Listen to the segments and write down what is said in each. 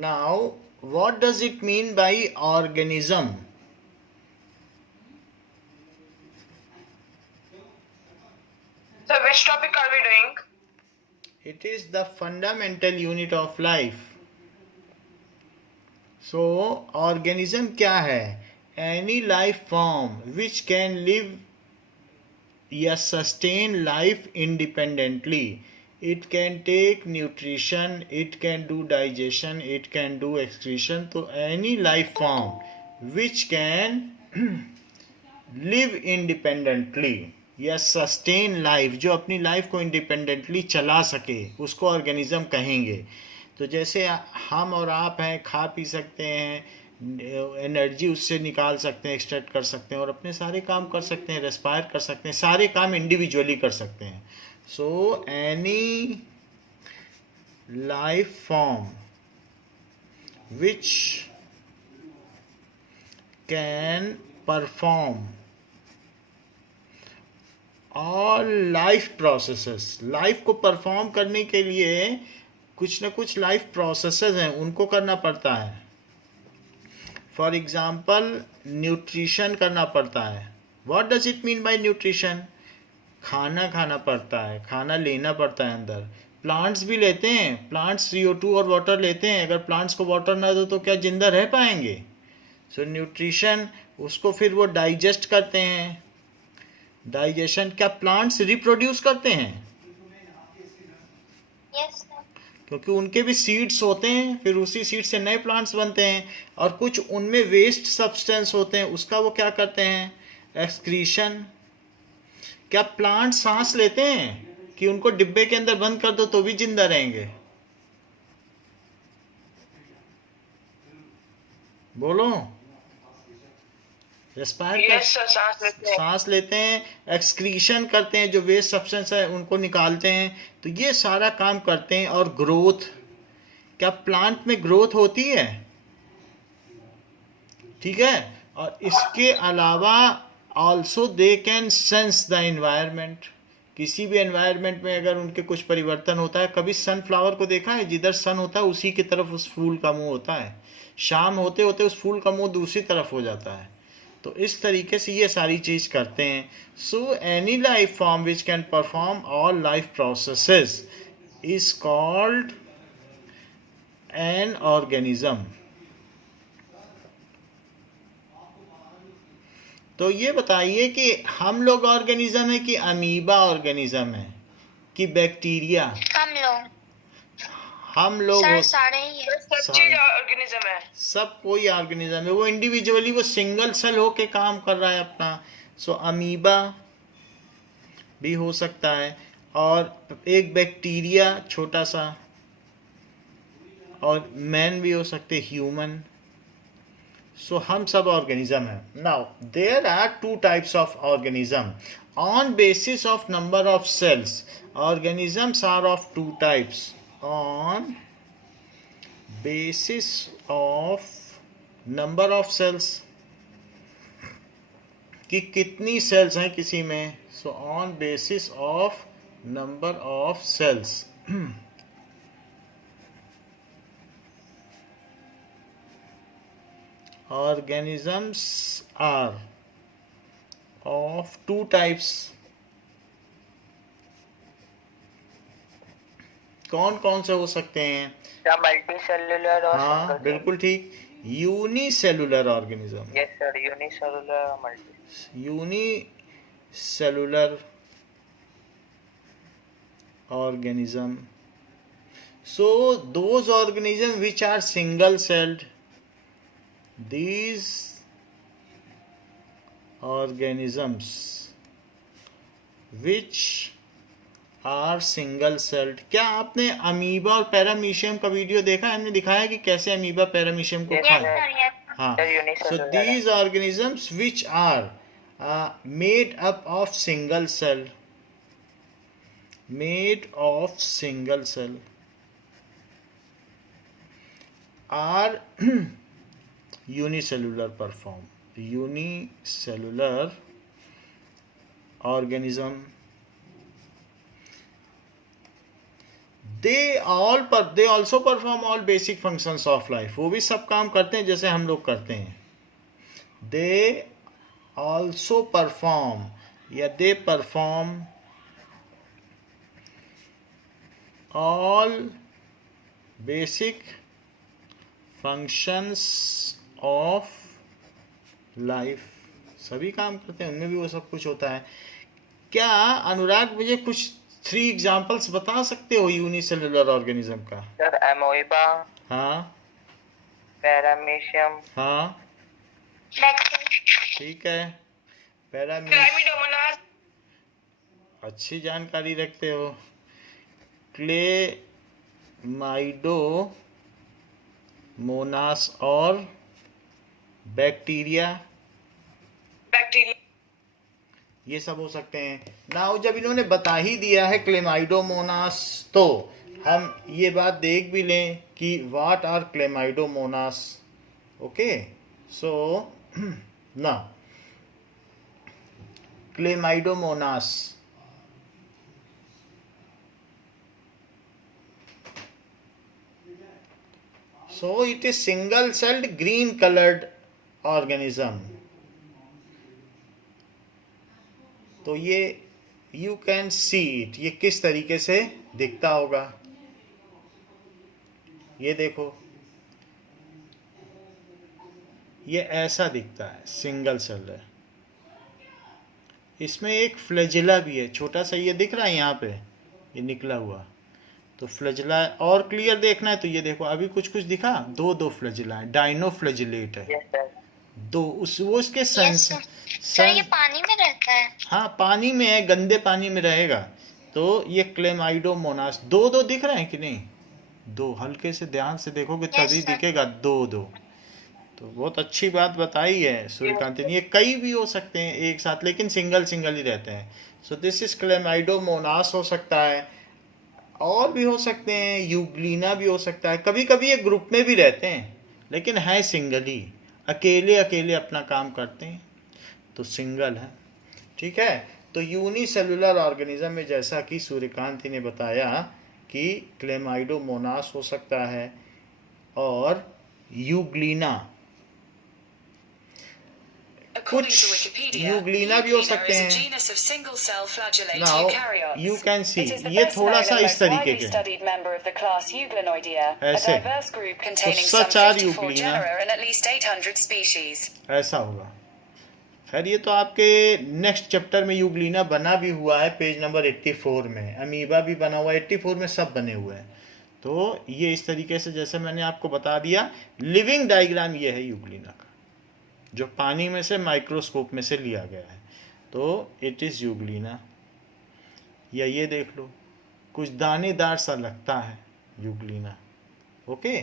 Now, what does it mean by organism? So which topic are we doing? It is the fundamental unit of life. So, organism क्या है? Any life form which can live या sustain life independently. It can take nutrition, it can do digestion, it can do excretion. So any life form which can live independently या sustain life, जो अपनी life को independently चला सके, उसको organism कहेंगे. तो जैसे हम और आप हैं, खा पी सकते हैं, एनर्जी उससे निकाल सकते हैं, एक्सट्रैक्ट कर सकते हैं और अपने सारे काम कर सकते हैं, रेस्पायर कर सकते हैं, सारे काम इंडिविजुअली कर सकते हैं. So any life form which can perform all life processes. Life को परफॉर्म करने के लिए कुछ ना कुछ लाइफ प्रोसेसेस हैं, उनको करना पड़ता है. फॉर एग्जाम्पल न्यूट्रिशन करना पड़ता है. What does it mean bye nutrition? खाना खाना पड़ता है, खाना लेना पड़ता है अंदर. प्लांट्स भी लेते हैं, प्लांट्स CO2 और वाटर लेते हैं. अगर प्लांट्स को वाटर ना दो तो क्या जिंदा रह पाएंगे? सो न्यूट्रिशन, उसको फिर वो डाइजेस्ट करते हैं. डाइजेशन, क्या प्लांट्स रिप्रोड्यूस करते हैं? Yes, sir. क्योंकि उनके भी सीड्स होते हैं, फिर उसी सीड से नए प्लांट्स बनते हैं. और कुछ उनमें वेस्ट सब्सटेंस होते हैं, उसका वो क्या करते हैं? एक्सक्रीशन. क्या प्लांट सांस लेते हैं कि उनको डिब्बे के अंदर बंद कर दो तो भी जिंदा रहेंगे? बोलो. रेस्पायर कर, Yes, sir, सांस लेते हैं, एक्सक्रीशन करते हैं, जो वेस्ट सब्सटेंस है उनको निकालते हैं. तो ये सारा काम करते हैं. और ग्रोथ, क्या प्लांट में ग्रोथ होती है? ठीक है. और इसके अलावा also they can sense the environment. किसी भी एनवायरनमेंट में अगर उनके कुछ परिवर्तन होता है, कभी सनफ्लावर को देखा है? जिधर सन होता है उसी की तरफ उस फूल का मुंह होता है. शाम होते होते उस फूल का मुंह दूसरी तरफ हो जाता है. तो इस तरीके से ये सारी चीज करते हैं. So any life form which can perform all life processes is called an organism. तो ये बताइए कि हम लोग ऑर्गेनिज्म है कि अमीबा ऑर्गेनिज्म है कि बैक्टीरिया? हम लोग सर सारे ही है. सब चीज ऑर्गेनिज्म है. सब कोई ऑर्गेनिज्म है. वो इंडिविजुअली वो सिंगल सेल होके काम कर रहा है अपना. सो अमीबा भी हो सकता है, और एक बैक्टीरिया छोटा सा, और मैन भी हो सकते, ह्यूमन. सो हम सब ऑर्गेनिज्म है. Now there are 2 types of organism on basis of number of cells. Organisms are of 2 types on basis of number of cells, कि कितनी सेल्स हैं किसी में. So on basis of number of cells. organisms are of 2 types. कौन कौन से हो सकते हैं? क्या मल्टी सेलुलर और हाँ बिल्कुल ठीक. Unicellular organism. Yes sir, unicellular और multi. Unicellular organism. So those organisms which are single celled, these organisms which are single celled. क्या आपने अमीबा और पैरामीशियम का वीडियो देखा? हमने दिखाया कि कैसे अमीबा पैरामीशियम को Yes, खाए. sir. Yes. हाँ. So these organisms which are made up of single cell, made of single cell, are unicellular perform. Unicellular organism, they also perform all basic functions of life, वो भी सब काम करते हैं जैसे हम लोग करते हैं. दे ऑल्सो परफॉर्म या they perform all basic functions of life, सभी काम करते हैं, उनमें भी वो सब कुछ होता है. क्या अनुराग मुझे कुछ 3 एग्जाम्पल्स बता सकते हो यूनिसेलुलर ऑर्गेनिज्म का? सर एमोइबा, हाँ पैरामीशियम, हाँ ठीक है. पैरामीश, Chlamydomonas. अच्छी जानकारी रखते हो. क्लेमाइडोमोनास और बैक्टीरिया, Bacteria. ये सब हो सकते हैं. नाउ जब इन्होंने बता ही दिया है क्लेमाइडोमोनास, तो हम ये बात देख भी लें कि व्हाट आर क्लेमाइडोमोनास. ओके, सो ना Chlamydomonas, so it is single celled green colored organism. तो ये यू कैन सी इट, ये किस तरीके से दिखता होगा, ये देखो, ये ऐसा दिखता है, सिंगल सेल है. इसमें एक फ्लैजिला भी है, छोटा सा, ये दिख रहा है यहाँ पे, ये निकला हुआ. तो फ्लैजिला और क्लियर देखना है तो ये देखो, अभी कुछ कुछ दिखा, दो फ्लैजिला है, डाइनोफ्लैजिलेट है. यस सर, दो वो उसके सेंस सर ये पानी में रहता है. हाँ पानी में है, गंदे पानी में रहेगा. तो ये क्लेमाइडोमोनास, दो दिख रहे हैं कि नहीं? दो, हल्के से ध्यान से देखोगे तभी sir. दिखेगा, दो. तो बहुत अच्छी बात बताई है सूर्यकांत ने. ये कई भी हो सकते हैं एक साथ, लेकिन सिंगल ही रहते हैं. सो दिस इज क्लेमाइडोमोनास हो सकता है, और भी हो सकते हैं, यूग्लिना भी हो सकता है. कभी कभी ये ग्रुप में भी रहते हैं, लेकिन है सिंगल ही, अकेले अपना काम करते हैं, तो सिंगल है. ठीक है. तो यूनिसेलुलर ऑर्गेनिज्म में जैसा कि सूर्यकांत ने बताया कि क्लेमाइडोमोनास हो सकता है और यूग्लिना, कुछ यूग्लिना भी हो सकते हैं. नाउ यू कैन सी, ये थोड़ा सा इस तरीके के ऐसे, तो सच आर यूग्लिना ऐसा होगा. खैर ये तो आपके नेक्स्ट चैप्टर में यूग्लिना बना भी हुआ है, पेज नंबर 84 में. अमीबा भी बना हुआ है, 84 में सब बने हुए हैं. तो ये इस तरीके से, जैसे मैंने आपको बता दिया, लिविंग डायग्राम ये है यूग्लिना का, जो पानी में से माइक्रोस्कोप में से लिया गया है. तो इट इज़ यूग्लिना. या ये देख लो, कुछ दानेदार सा लगता है यूग्लिना. ओके.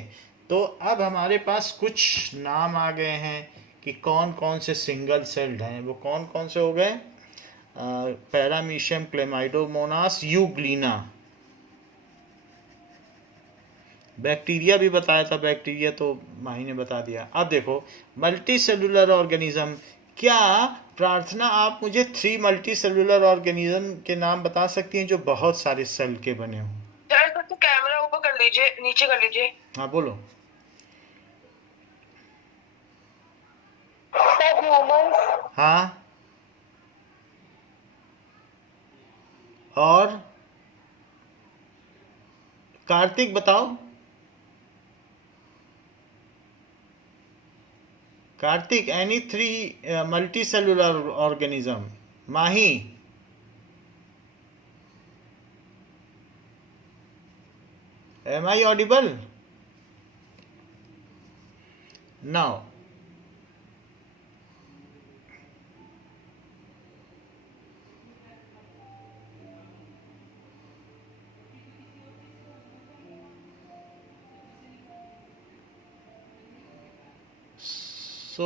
तो अब हमारे पास कुछ नाम आ गए हैं कि कौन कौन से सिंगल सेल्ड हैं. वो कौन कौन से हो गए? Paramecium, Chlamydomonas, Euglena. बैक्टीरिया भी बताया था, बैक्टीरिया तो माही ने बता दिया. अब देखो मल्टी सेलुलर ऑर्गेनिज्म. क्या प्रार्थना आप मुझे 3 मल्टी सेलुलर ऑर्गेनिज्म के नाम बता सकती हैं जो बहुत सारे सेल के बने हों? सर तो कैमरा ऊपर कर लीजिए, नीचे कर लीजिए. हाँ बोलो. हाँ, और कार्तिक बताओ. Karthik, any 3 multi cellular organism. Mahi, am I audible now? So,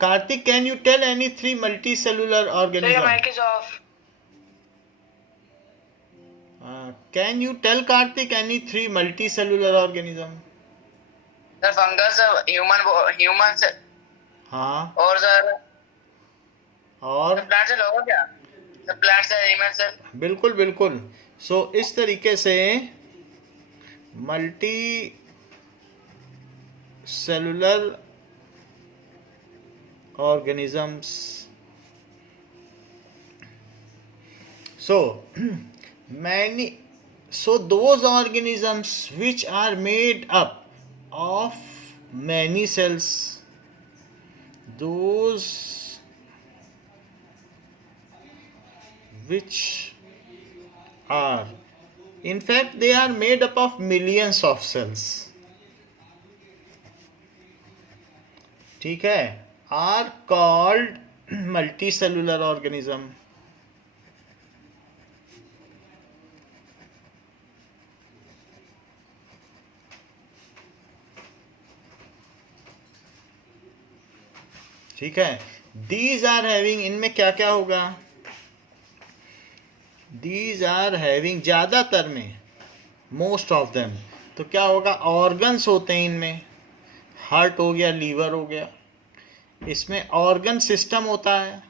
Karthik, can you tell any 3 multicellular Sir, organism? your mic is off. Can you tell Karthik any 3 multicellular organism? Sir fungus, human से, हाँ, और sir और plant cell होगा क्या? Sir plant cell, animal cell. बिल्कुल बिल्कुल. So इस तरीके से multicellular organisms, so those organisms which are made up of many cells, those which are, in fact they are made up of millions of cells, ठीक है, are called multicellular organism. ठीक है, these are having, इनमें क्या क्या होगा, these are having, ज्यादातर में, most of them, तो क्या होगा, ऑर्गन्स होते हैं इनमें, हार्ट हो गया, लीवर हो गया, इसमें ऑर्गन सिस्टम होता है.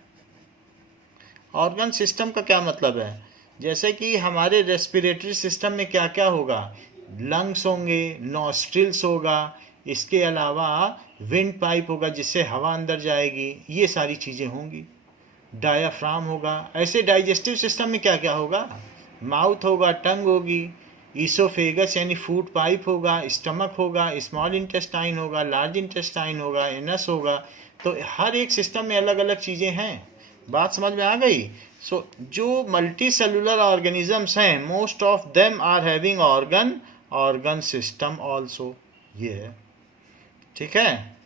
ऑर्गन सिस्टम का क्या मतलब है, जैसे कि हमारे रेस्पिरेटरी सिस्टम में क्या क्या होगा, लंग्स होंगे, नॉस्ट्रिल्स होगा, इसके अलावा विंड पाइप होगा जिससे हवा अंदर जाएगी, ये सारी चीज़ें होंगी, डायाफ्राम होगा. ऐसे डाइजेस्टिव सिस्टम में क्या क्या होगा, माउथ होगा, टंग होगी, ईसोफेगस यानी फूड पाइप होगा, स्टमक होगा, स्मॉल इंटेस्टाइन होगा, लार्ज इंटेस्टाइन होगा, एनस होगा. तो हर एक सिस्टम में अलग अलग चीज़ें हैं. बात समझ में आ गई. सो जो मल्टी सेलुलर ऑर्गेनिजम्स हैं, most of them are having organ system also. ये है, ठीक है.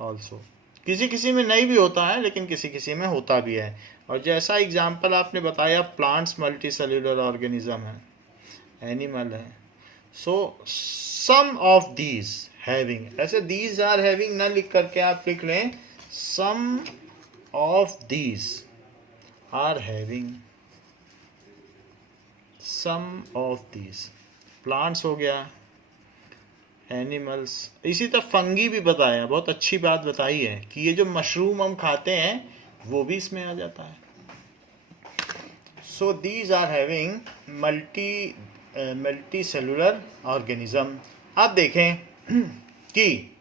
ऑल्सो किसी किसी में नहीं भी होता है, लेकिन किसी किसी में होता भी है. और जैसा एग्जाम्पल आपने बताया, प्लांट्स मल्टी सेलुलर ऑर्गेनिज्म है, एनिमल है. So some of these having, ऐसे दीज आर हैविंग ना लिख करके आप लिख लें, some of these are having, some of these. Plants हो गया, एनिमल्स. इसी तरह फंगी भी बताया, बहुत अच्छी बात बताई है कि ये जो मशरूम हम खाते हैं वो भी इसमें आ जाता है. So these are having multi cellular organism. आप देखें कि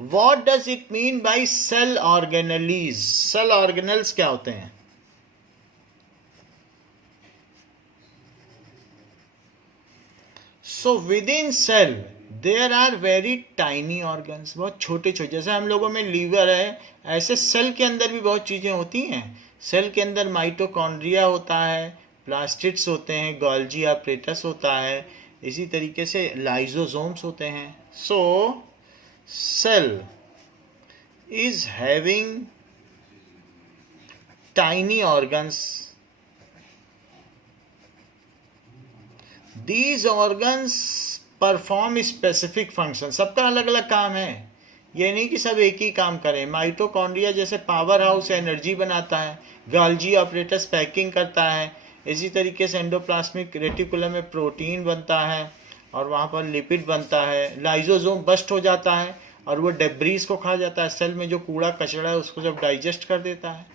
what does it mean by cell organelles. Cell organelles क्या होते हैं, so within cell there are very tiny organs, बहुत छोटे छोटे. जैसे हम लोगों में लीवर है, ऐसे सेल के अंदर भी बहुत चीज़ें होती हैं. सेल के अंदर माइटोकॉन्ड्रिया होता है, प्लास्टिड्स होते हैं, गोल्जी apparatus होता है, इसी तरीके से लाइजोसोम्स होते हैं. So cell is having tiny organs. These organs perform specific function. सबका अलग अलग काम है, ये नहीं कि सब एक ही काम करें. माइटोकॉन्ड्रिया जैसे पावर हाउस एनर्जी बनाता है, गोल्जी ऑपरेटस पैकिंग करता है, इसी तरीके से एंडोप्लाज्मिक रेटिकुलम में प्रोटीन बनता है और वहाँ पर लिपिड बनता है. लाइजोसोम बस्ट हो जाता है और वो डेब्रीज को खा जाता है, सेल में जो कूड़ा कचरा है उसको जब डाइजेस्ट कर देता है.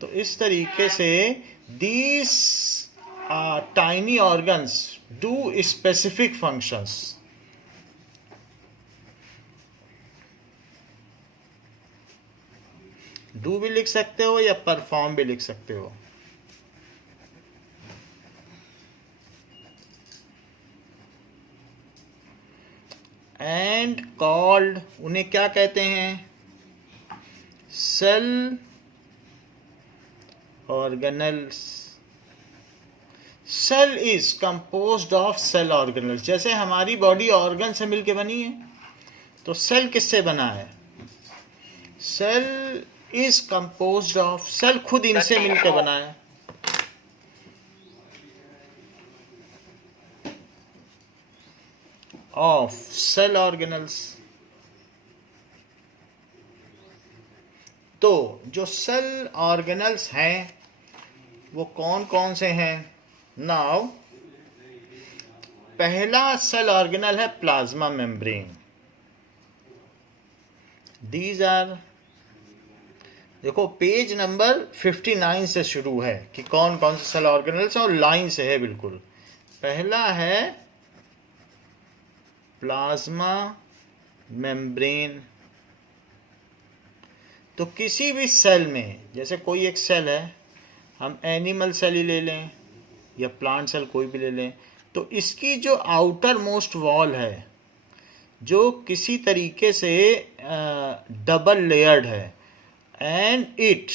तो इस तरीके से these tiny organs do specific functions. do भी लिख सकते हो या परफॉर्म भी लिख सकते हो. एंड कॉल्ड, उन्हें क्या कहते हैं, cell organelles. Cell is composed of cell organelles. जैसे हमारी बॉडी ऑर्गन से मिलके बनी है, तो सेल किससे बना है, cell is composed of, cell खुद इनसे मिलकर बना है. Of cell organelles. तो जो सेल ऑर्गेनल्स हैं वो कौन कौन से हैं. नाउ पहला सेल ऑर्गेनल है प्लाज्मा मेम्ब्रेन. दीज आर देखो पेज नंबर 59 से शुरू है कि कौन कौन से सेल ऑर्गेनल्स हैं और लाइन से है बिल्कुल। पहला है प्लाज्मा मेम्ब्रेन। तो किसी भी सेल में, जैसे कोई एक सेल है, हम एनिमल सेल ही ले लें या प्लांट सेल कोई भी ले लें, तो इसकी जो आउटर मोस्ट वॉल है जो किसी तरीके से डबल लेयर्ड है, and it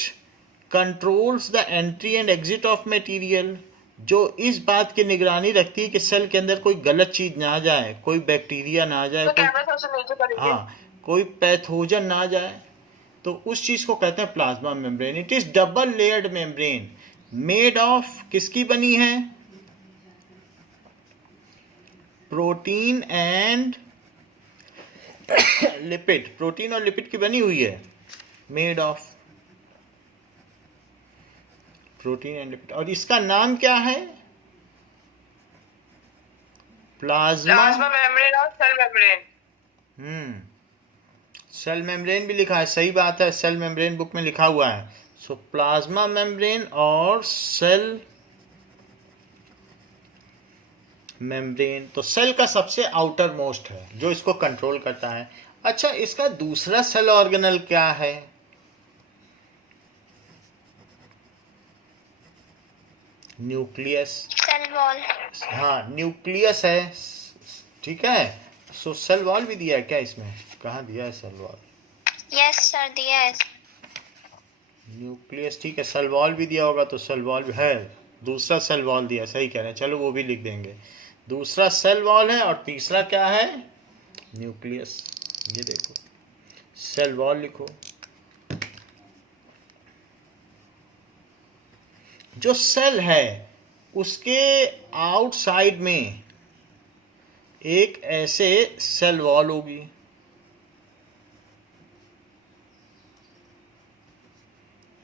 controls the entry and exit of material, जो इस बात की निगरानी रखती है कि सेल के अंदर कोई गलत चीज ना जाए, कोई बैक्टीरिया ना जाए, तो कोई कैमरा थोड़ा सा नीचे करेंगे। हाँ कोई पैथोजन ना जाए, तो उस चीज को कहते हैं plasma membrane. It is double layered membrane made of, किसकी बनी है? प्रोटीन एंड लिपिड, प्रोटीन और लिपिड की बनी हुई है, made of protein and lipid. और इसका नाम क्या है? प्लाज्मा मेम्ब्रेन और सेल मेम्ब्रेन। सेल मेम्ब्रेन भी लिखा है, सही बात है, सेल मेम्ब्रेन बुक में लिखा हुआ है। सो प्लाज्मा मेम्ब्रेन और सेल मेम्ब्रेन, तो सेल का सबसे आउटर मोस्ट है जो इसको कंट्रोल करता है। अच्छा, इसका दूसरा सेल ऑर्गेनल क्या है? न्यूक्लियस। Cell wall. हाँ, न्यूक्लियस है, ठीक है। सो सेल वॉल भी दिया है क्या इसमें? कहाँ दिया है सेल वॉल? यस सर, दिया है। न्यूक्लियस ठीक है, सेल वॉल भी दिया होगा तो सेल वॉल भी है। दूसरा सेल वॉल दिया, सही कह रहे हैं, चलो वो भी लिख देंगे। दूसरा सेल वॉल है और तीसरा क्या है? न्यूक्लियस। ये देखो, सेल वॉल लिखो। जो सेल है उसके आउटसाइड में एक ऐसे सेल वॉल होगी,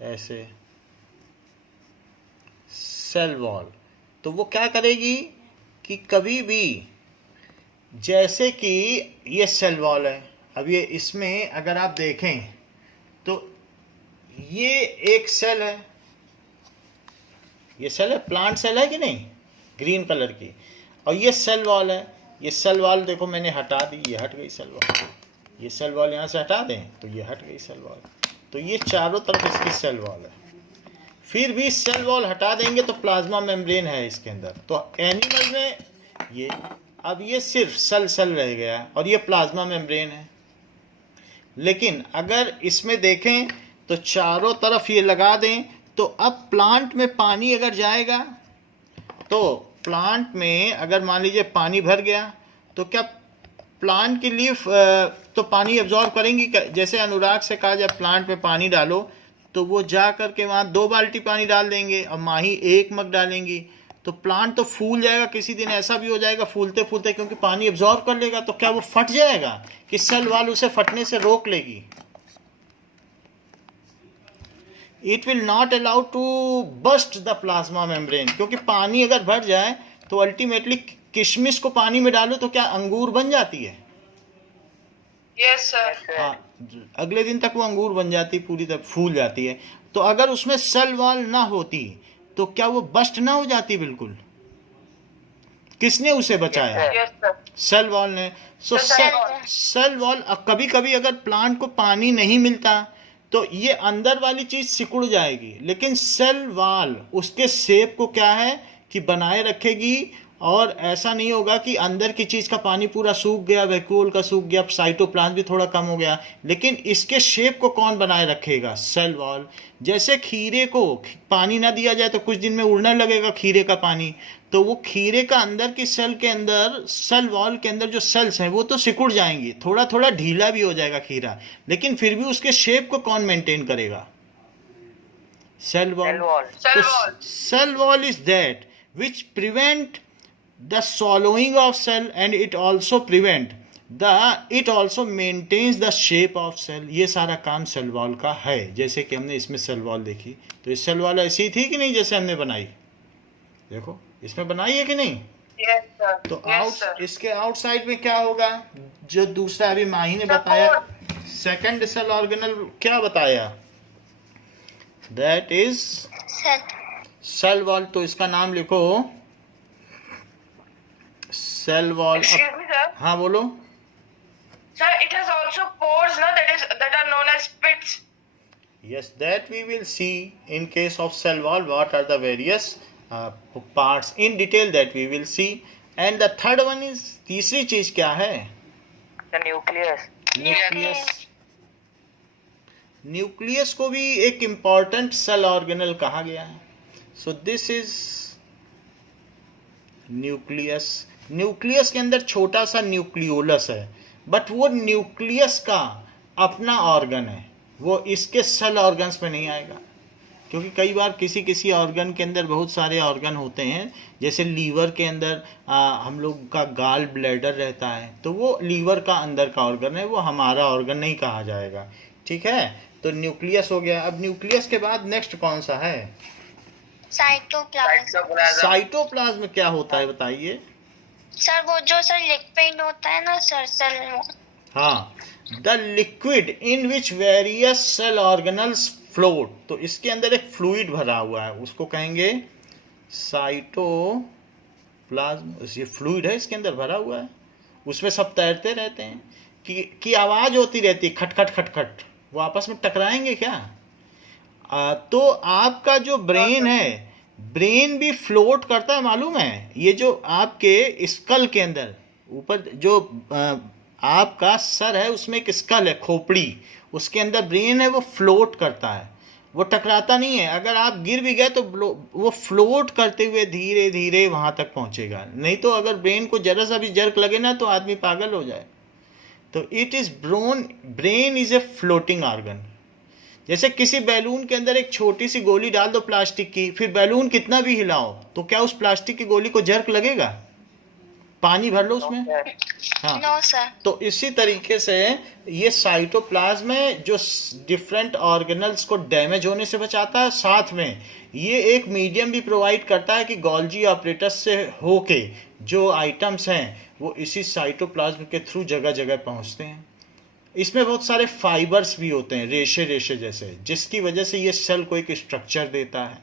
ऐसे सेल वॉल। तो वो क्या करेगी कि कभी भी, जैसे कि ये सेल वॉल है, अब ये इसमें अगर आप देखें तो ये एक सेल है, ये सेल है, प्लांट सेल है कि नहीं, ग्रीन कलर की, और ये सेल वॉल है। ये सेल वॉल देखो मैंने हटा दी, ये हट गई सेल वॉल। ये सेल वॉल यहाँ से हटा दें तो ये हट गई सेल वॉल। तो ये चारों तरफ इसकी सेल वॉल है। फिर भी सेल वॉल हटा देंगे तो प्लाज्मा मेम्ब्रेन है इसके अंदर। तो एनिमल में ये, अब ये सिर्फ सेल रह गया और ये प्लाज्मा मेम्ब्रेन है। लेकिन अगर इसमें देखें तो चारों तरफ ये लगा दें, तो अब प्लांट में पानी अगर जाएगा, तो प्लांट में अगर मान लीजिए पानी भर गया, तो क्या प्लांट की लीफ तो पानी एब्जॉर्ब करेंगी? जैसे अनुराग से कहा जब प्लांट में पानी डालो तो वो जा करके वहाँ 2 बाल्टी पानी डाल देंगे और माही 1 मग डालेंगी, तो प्लांट तो फूल जाएगा। किसी दिन ऐसा भी हो जाएगा फूलते फूलते, क्योंकि पानी एब्जॉर्ब कर लेगा, तो क्या वो फट जाएगा कि सेल वॉल उसे फटने से रोक लेगी? It will not allow to burst the plasma membrane, क्योंकि पानी अगर भर जाए तो अल्टीमेटली, किशमिश को पानी में डालो तो क्या अंगूर बन जाती है? Yes sir. हाँ, अगले दिन तक वो अंगूर बन जाती, पूरी तरह फूल जाती है। तो अगर उसमें सेल वॉल ना होती तो क्या वो बस्ट ना हो जाती बिल्कुल? किसने उसे बचाया? Yes sir. सेल वॉल ने। सो सेल वॉल, कभी कभी अगर प्लांट को पानी नहीं मिलता तो ये अंदर वाली चीज सिकुड़ जाएगी, लेकिन सेल वॉल उसके शेप को क्या है कि बनाए रखेगी, और ऐसा नहीं होगा कि अंदर की चीज का पानी पूरा सूख गया, वैक्यूल का सूख गया, साइटोप्लाज्म भी थोड़ा कम हो गया, लेकिन इसके शेप को कौन बनाए रखेगा? Cell wall. जैसे खीरे को पानी ना दिया जाए तो कुछ दिन में उड़ने लगेगा खीरे का पानी, तो वो खीरे का अंदर की सेल के अंदर, सेल वॉल के अंदर जो सेल्स हैं वो तो सिकुड़ जाएंगी, थोड़ा थोड़ा ढीला भी हो जाएगा खीरा, लेकिन फिर भी उसके शेप को कौन मेंटेन करेगा? Cell wall. Cell wall is that which prevent the swallowing of cell, and it also maintains the shape of cell। ये सारा काम सेल वॉल का है। जैसे कि हमने इसमें सेल वॉल देखी, तो ये सेल वॉल ऐसी ही थी कि नहीं जैसे हमने बनाई? देखो इसमें बनाई है कि नहीं? Yes sir. तो इसके आउटसाइड में क्या होगा? जो दूसरा अभी माही ने बताया, सेकंड सेल ऑर्गेनल क्या बताया? That is cell, cell wall. तो इसका नाम लिखो, cell wall. Excuse me, sir. हाँ बोलो। Sir, it has also pores, no? That are known as pits. Yes, that we will see in case of cell wall. What are the various parts in detail that we will see. And the third one is, तीसरी चीज क्या है? The nucleus. Nucleus. Nucleus को भी एक important cell organelle कहा गया है। So this is nucleus. Nucleus के अंदर छोटा सा न्यूक्लियोलस है, बट वो न्यूक्लियस का अपना ऑर्गन है, वो इसके सेल ऑर्गन्स में नहीं आएगा। क्योंकि कई बार किसी किसी ऑर्गन के अंदर बहुत सारे ऑर्गन होते हैं, जैसे लीवर के अंदर हम लोग का गाल ब्लैडर रहता है, तो वो लीवर का अंदर का ऑर्गन है, वो हमारा ऑर्गन नहीं कहा जाएगा। ठीक है, तो न्यूक्लियस हो गया। अब न्यूक्लियस के बाद नेक्स्ट कौन सा है? cytoplasm. Cytoplasm. साइटोप्लाज्म क्या होता है बताइए? सर वो जो सर लिक्विड होता है ना सर, सेल हाँ, the liquid in which various cell organelles float. तो इसके अंदर एक फ्लूइड भरा हुआ है, उसको कहेंगे साइटोप्लाज्म। ये फ्लूइड है, इसके अंदर भरा हुआ है, उसमें सब तैरते रहते हैं कि आवाज होती रहती है, खटखट खटखट। वो आपस में टकराएंगे क्या? तो आपका जो ब्रेन है, ब्रेन भी फ्लोट करता है, मालूम है? ये जो आपके स्कल के अंदर ऊपर जो आपका सर है, उसमें एक स्कल है, खोपड़ी, उसके अंदर ब्रेन है, वो फ्लोट करता है, वो टकराता नहीं है। अगर आप गिर भी गए तो वो फ्लोट करते हुए धीरे धीरे वहाँ तक पहुँचेगा। नहीं तो अगर ब्रेन को जरा सा भी जर्क लगे ना तो आदमी पागल हो जाए। तो it is brain is a floating organ. जैसे किसी बैलून के अंदर एक छोटी सी गोली डाल दो प्लास्टिक की, फिर बैलून कितना भी हिलाओ तो क्या उस प्लास्टिक की गोली को जर्क लगेगा? पानी भर लो उसमें। हाँ, नो सर। तो इसी तरीके से ये साइटोप्लाज्म है जो डिफरेंट ऑर्गेनल्स को डैमेज होने से बचाता है, साथ में ये एक मीडियम भी प्रोवाइड करता है कि गोल्जी ऑपरेटस से होके जो आइटम्स हैं वो इसी साइटोप्लाज्म के थ्रू जगह जगह पहुंचते हैं। इसमें बहुत सारे फाइबर्स भी होते हैं, रेशे रेशे जैसे, जिसकी वजह से ये सेल को एक स्ट्रक्चर देता है।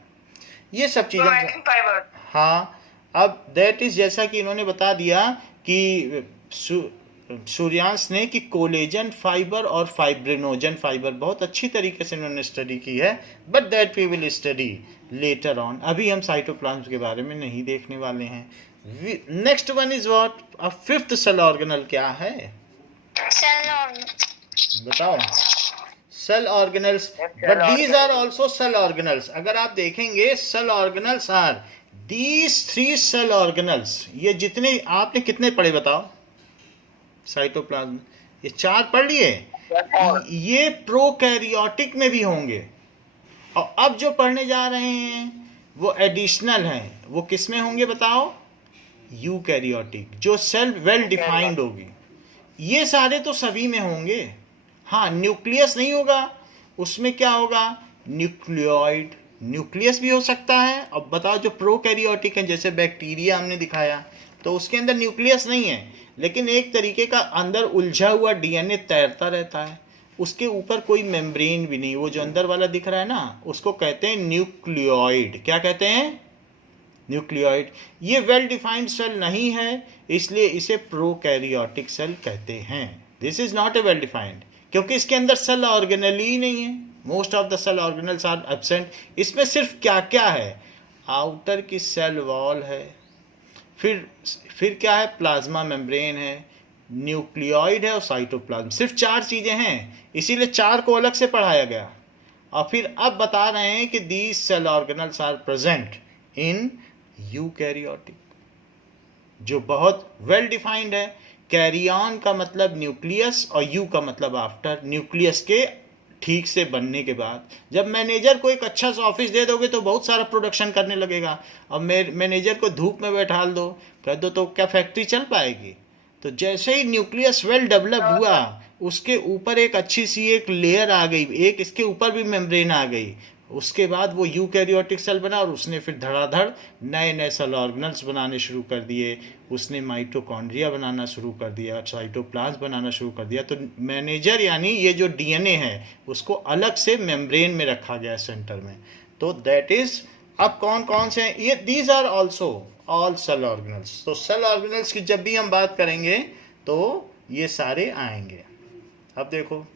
ये सब चीज़ें। Chromatin fiber. हाँ, अब दैट इज जैसा कि इन्होंने बता दिया कि सूर्यांश ने कि कोलेजन फाइबर और फाइब्रिनोजन फाइबर बहुत अच्छी तरीके से इन्होंने स्टडी की है, but that we will study later on. अभी हम साइटोप्लाज्म के बारे में नहीं देखने वाले हैं। Next one is what? A fifth cell organelle क्या है? Cell organ. बताओ। Cell organelles, but these are also cell organelles. अगर आप देखेंगे, cell organelles are these three cell organelles. ये जितने आपने कितने पढ़े बताओ? साइटोप्लाज्म ये 4 पढ़ लिए। ये प्रोकैरियोटिक में भी होंगे, और अब जो पढ़ने जा रहे हैं वो एडिशनल हैं। वो किस में होंगे बताओ? यूकैरियोटिक, जो सेल वेल डिफाइंड होगी। ये सारे तो सभी में होंगे। हाँ, न्यूक्लियस नहीं होगा, उसमें क्या होगा? न्यूक्लियोइड। न्यूक्लियस भी हो सकता है। अब बताओ, जो प्रोकैरियोटिक है जैसे बैक्टीरिया हमने दिखाया, तो उसके अंदर न्यूक्लियस नहीं है, लेकिन एक तरीके का अंदर उलझा हुआ डीएनए तैरता रहता है, उसके ऊपर कोई मेम्ब्रेन भी नहीं। वो जो अंदर वाला दिख रहा है ना, उसको कहते हैं न्यूक्लियोइड। क्या कहते हैं? न्यूक्लियोइड। ये वेल डिफाइंड सेल नहीं है, इसलिए इसे प्रोकैरियोटिक सेल कहते हैं। This is not a well defined, क्योंकि इसके अंदर सेल ऑर्गेनल ही नहीं है। Most of the cell organelles are absent. इसमें सिर्फ क्या क्या है? आउटर की सेल वॉल है, फिर क्या है? प्लाज्मा मेम्ब्रेन है, न्यूक्लियोइड है और साइटोप्लाज्म। सिर्फ 4 चीज़ें हैं, इसीलिए 4 को अलग से पढ़ाया गया। और फिर अब बता रहे हैं कि these cell organelles are present in eukaryotic, जो बहुत वेल डिफाइंड है। कैरियन का मतलब न्यूक्लियस और यू का मतलब आफ्टर। न्यूक्लियस के ठीक से बनने के बाद, जब मैनेजर को एक अच्छा सा ऑफिस दे दोगे तो बहुत सारा प्रोडक्शन करने लगेगा। और मैनेजर को धूप में बैठा दो, कह दो, तो क्या फैक्ट्री चल पाएगी? तो जैसे ही न्यूक्लियस वेल डेवलप हुआ, उसके ऊपर एक अच्छी सी एक लेयर आ गई, एक इसके ऊपर भी मेम्ब्रेन आ गई, उसके बाद वो यूकैरियोटिक सेल बना और उसने फिर धड़ाधड़ नए नए सेल ऑर्गेनल्स बनाने शुरू कर दिए। उसने माइटोकॉन्ड्रिया बनाना शुरू कर दिया, साइटोप्लाज्म बनाना शुरू कर दिया। तो मैनेजर यानी ये जो डीएनए है उसको अलग से मेम्ब्रेन में रखा गया सेंटर में। तो दैट इज, अब कौन कौन से हैं ये, these are also all cell organelles. तो सेल ऑर्गेनल्स की जब भी हम बात करेंगे तो ये सारे आएंगे। अब देखो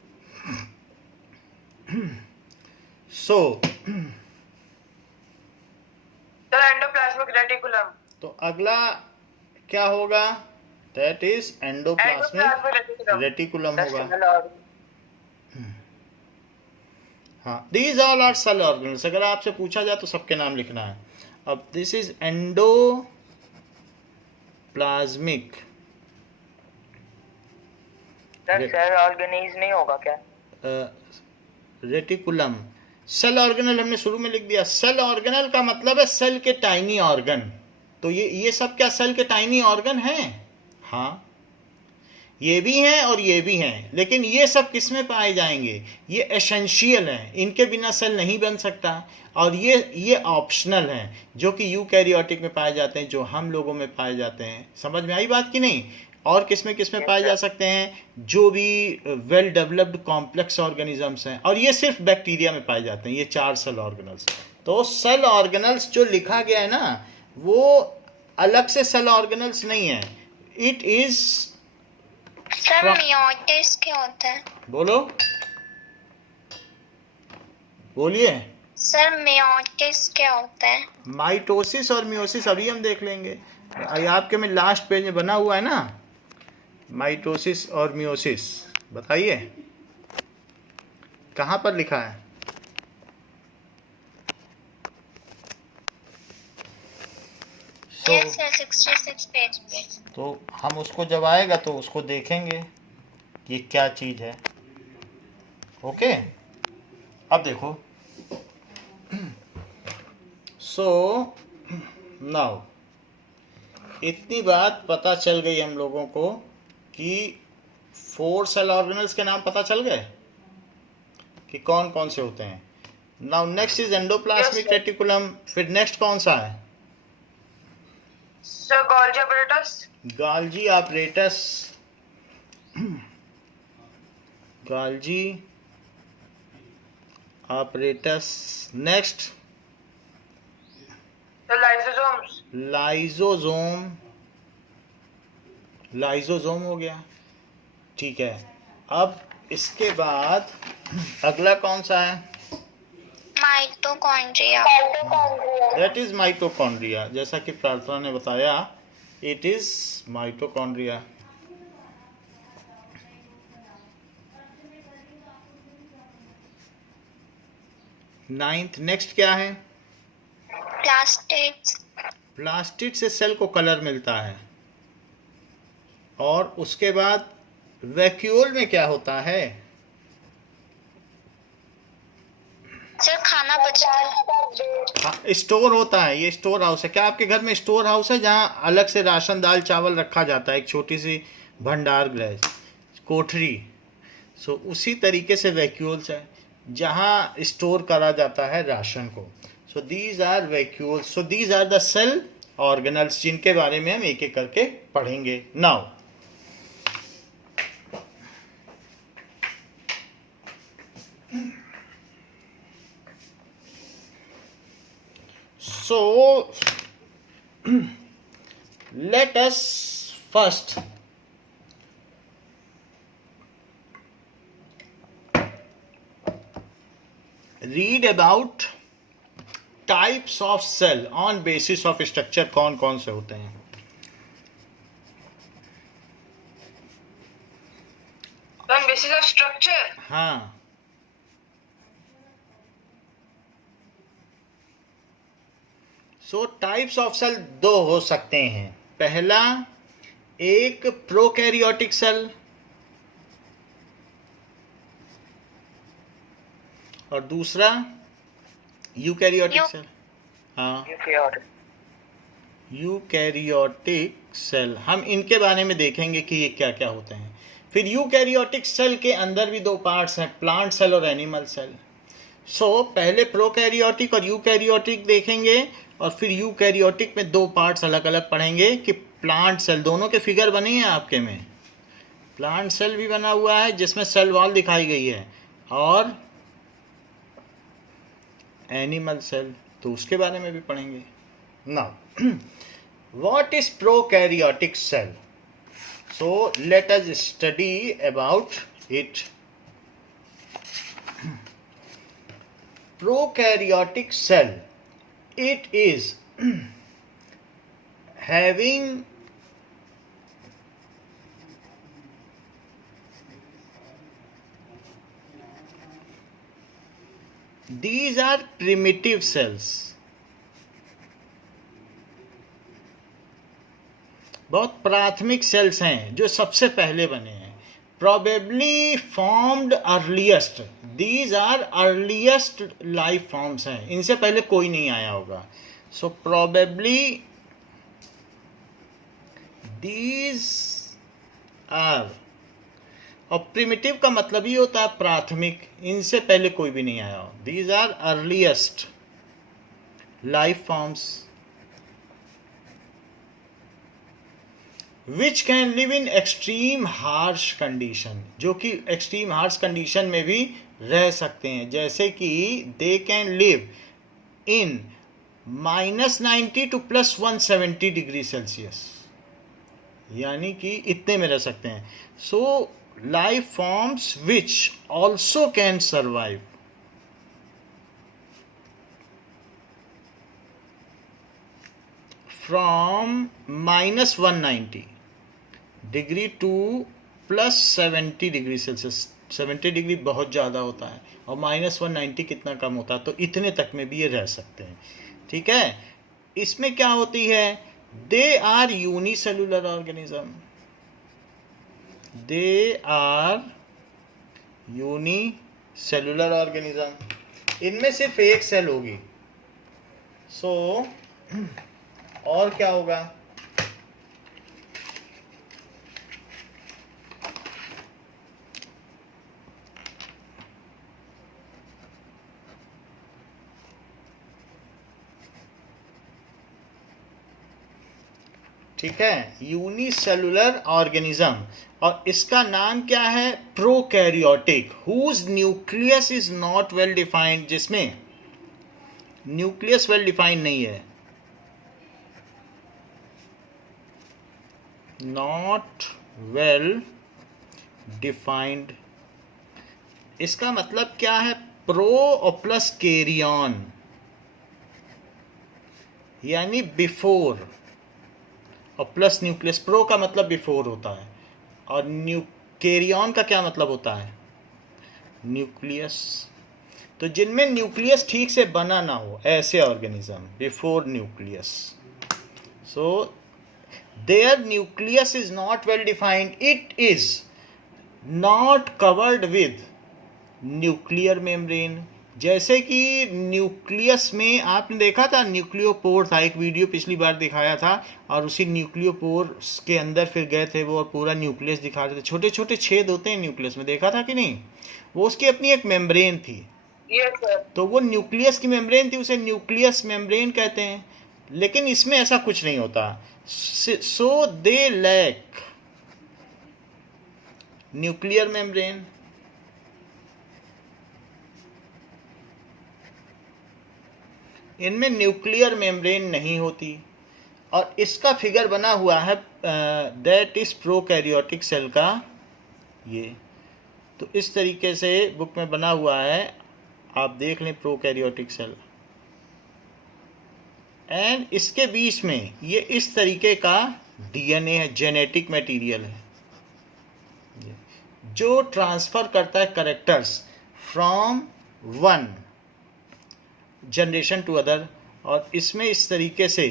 सो सर एंडोप्लाज्मिक रेटिकुलम। तो अगला क्या होगा? दैट इज एंडोप्लाज्मिक रेटिकुलम होगा। हाँ, these all are cell organelles. अगर आपसे पूछा जाए तो सबके नाम लिखना है। अब this is endoplasmic sir cell organelles नहीं होगा क्या? रेटिकुलम। सेल ऑर्गेनल हमने शुरू में लिख दिया। सेल ऑर्गेनल का मतलब है सेल के टाइनी ऑर्गन। तो ये सब क्या सेल के टाइनी ऑर्गन हैं? हाँ, ये भी हैं और ये भी हैं, लेकिन ये सब किस में पाए जाएंगे? ये एसेंशियल हैं, इनके बिना सेल नहीं बन सकता। और ये ऑप्शनल हैं जो कि यूकैरियोटिक में पाए जाते हैं, जो हम लोगों में पाए जाते हैं। समझ में आई बात कि नहीं? और किसमें किसमें पाए जा सकते हैं? जो भी वेल डेवलप्ड कॉम्प्लेक्स ऑर्गेनिजम्स हैं, और ये सिर्फ बैक्टीरिया में पाए जाते हैं, ये 4 सेल ऑर्गेनल्स। तो सेल ऑर्गेनल्स जो लिखा गया है ना, वो अलग से सेल ऑर्गेनल्स नहीं है। इट इज सर मियोसिस क्या होता है? बोलो, बोलिए। सर मियोसिस क्या होता है? माइटोसिस और मियोसिस अभी हम देख लेंगे। आपके में लास्ट पेज में बना हुआ है ना, माइटोसिस और मियोसिस। बताइए कहाँ पर लिखा है? Yes, sir, 66 पेज पे। तो हम उसको जब आएगा तो उसको देखेंगे कि क्या चीज़ है। ओके, अब देखो। सो नाउ इतनी बात पता चल गई हम लोगों को कि 4 सेल ऑर्गेनल्स के नाम पता चल गए कि कौन कौन से होते हैं। Now next is endoplasmic reticulum. फिर नेक्स्ट कौन सा है? Sir Golgi apparatus। गाल्जी apparatus. गाल्जी apparatus. Next sir lysosomes. Lysosome. Lysosome हो गया, ठीक है। अब इसके बाद अगला कौन सा है? माइटोकॉन्ड्रिया। That is mitochondria. जैसा कि प्रार्थना ने बताया, it is mitochondria. Ninth next क्या है? प्लास्टिड्स। प्लास्टिड से सेल को कलर मिलता है। और उसके बाद वैक्यूल में क्या होता है? सर खाना बचता है। हाँ, स्टोर होता है। ये स्टोर हाउस है। क्या आपके घर में स्टोर हाउस है जहाँ अलग से राशन दाल चावल रखा जाता है? एक छोटी सी भंडार गृह, कोठरी। सो उसी तरीके से वैक्यूल्स है जहाँ स्टोर करा जाता है राशन को। So these are vacuoles. So these are the cell organelles जिनके बारे में हम एक एक करके पढ़ेंगे now. So let us first read about types of cell on basis of structure। कौन कौन से होते हैं? On basis of structure। हाँ, सो टाइप्स ऑफ सेल 2 हो सकते हैं। पहला एक प्रोकैरियोटिक सेल और दूसरा यूकैरियोटिक सेल। हाँ, यूकैरियोटिक सेल। हम इनके बारे में देखेंगे कि ये क्या क्या होते हैं। फिर यूकैरियोटिक सेल के अंदर भी 2 पार्ट्स हैं, प्लांट सेल और एनिमल सेल। सो पहले प्रोकैरियोटिक और यूकैरियोटिक देखेंगे और फिर यूकैरियोटिक में दो पार्ट्स अलग अलग पढ़ेंगे कि प्लांट सेल, दोनों के फिगर बने हैं आपके में। प्लांट सेल भी बना हुआ है जिसमें सेल वॉल दिखाई गई है, और एनिमल सेल, तो उसके बारे में भी पढ़ेंगे। Now what is prokaryotic cell? So let us study about it. Prokaryotic cell, it is having these are primitive cells, बहुत प्राथमिक सेल्स हैं जो सबसे पहले बने हैं। Probably formed earliest, these are earliest life forms हैं, इनसे पहले कोई नहीं आया होगा। So probably these are, और प्रिमिटिव का मतलब ही होता है प्राथमिक, इनसे पहले कोई भी नहीं आया हो। These are earliest life forms which can live in extreme harsh condition, जो कि extreme harsh condition में भी रह सकते हैं, जैसे कि they can live in -90 to +170 degree Celsius, यानी कि इतने में रह सकते हैं। So life forms which also can survive from -190 degree to +70 degree Celsius. 70 degree बहुत ज़्यादा होता है और -190 कितना कम होता है, तो इतने तक में भी ये रह सकते हैं। ठीक है, इसमें क्या होती है, they are unicellular organism, they are unicellular organism, इनमें सिर्फ एक सेल होगी। सो और क्या होगा, ठीक है, यूनिसेलुलर ऑर्गेनिज्म, और इसका नाम क्या है, prokaryotic, whose nucleus is not well defined, जिसमें न्यूक्लियस वेल डिफाइंड नहीं है, नॉट वेल डिफाइंड। इसका मतलब क्या है, प्रो और प्लस कैरियन, यानी बिफोर, और प्लस न्यूक्लियस, प्रो का मतलब बिफोर होता है, और कैरियन का क्या मतलब होता है, न्यूक्लियस। तो जिनमें न्यूक्लियस ठीक से बना ना हो, ऐसे organism, before nucleus. So there nucleus is not well defined, it is not covered with nuclear membrane. जैसे कि न्यूक्लियस में आपने देखा था, न्यूक्लियोपोर था, एक वीडियो पिछली बार दिखाया था, और उसी न्यूक्लियोपोर के अंदर फिर गए थे वो, और पूरा न्यूक्लियस दिखा रहे थे, छोटे छोटे छेद होते हैं न्यूक्लियस में, देखा था कि नहीं, वो उसकी अपनी एक मेम्ब्रेन थी। Yes sir. तो वो न्यूक्लियस की मेम्ब्रेन थी, उसे न्यूक्लियस मेम्ब्रेन कहते हैं, लेकिन इसमें ऐसा कुछ नहीं होता। सो दे लैक न्यूक्लियर मेम्ब्रेन। इनमें न्यूक्लियर मेम्ब्रेन नहीं होती, और इसका फिगर बना हुआ है, दैट इज प्रोकैरियोटिक सेल का, ये तो इस तरीके से बुक में बना हुआ है, आप देख लें प्रोकैरियोटिक सेल, एंड इसके बीच में ये इस तरीके का डीएनए है, जेनेटिक मटेरियल है, जो ट्रांसफर करता है characters from one generation to other. और इसमें इस तरीके से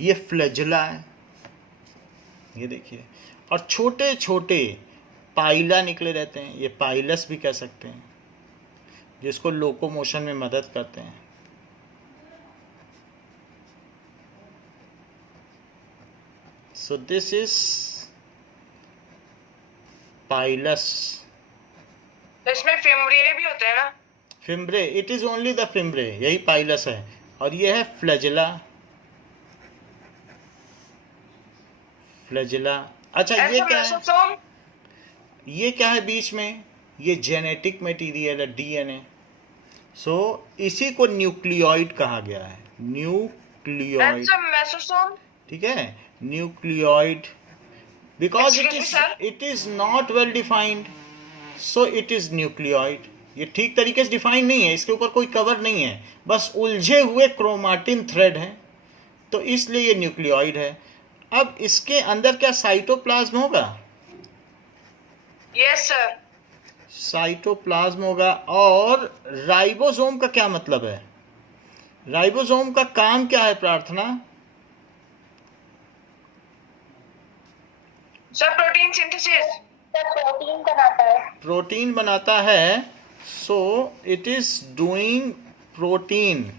ये फ्लैजुला है, ये देखिए, और छोटे छोटे पाइला निकले रहते हैं, ये पाइलस भी कह सकते हैं, जिसको लोकोमोशन में मदद करते हैं। सो दिस इज पाइलस, तो इसमें फिम्ब्रिए भी होते हैं ना? Fimbriae, it is only the fimbriae, यही पाइलस है। और ये है फ्लैजिला। फ्लैजिला। अच्छा एंड ये द क्या है? मेसोसोम? ये क्या है बीच में? ये जेनेटिक मटेरियल है, डीएनए। सो इसी को न्यूक्लियोइड कहा गया है, एंड न्यूक्लियोइड। The mesosome? ठीक है, nucleoid. Because Excuse me, sir? It is not well defined, so it is nucleoid. ये ठीक तरीके से डिफाइन नहीं है, इसके ऊपर कोई कवर नहीं है, बस उलझे हुए क्रोमाटिन थ्रेड हैं, तो इसलिए ये न्यूक्लियोइड है। अब इसके अंदर क्या साइटोप्लाज्म होगा? Yes sir. साइटोप्लाज्म होगा। और राइबोसोम का क्या मतलब है? राइबोसोम का काम क्या है प्रार्थना? Sir protein synthesis. Sir protein बनाता है। प्रोटीन बनाता है। So it is doing protein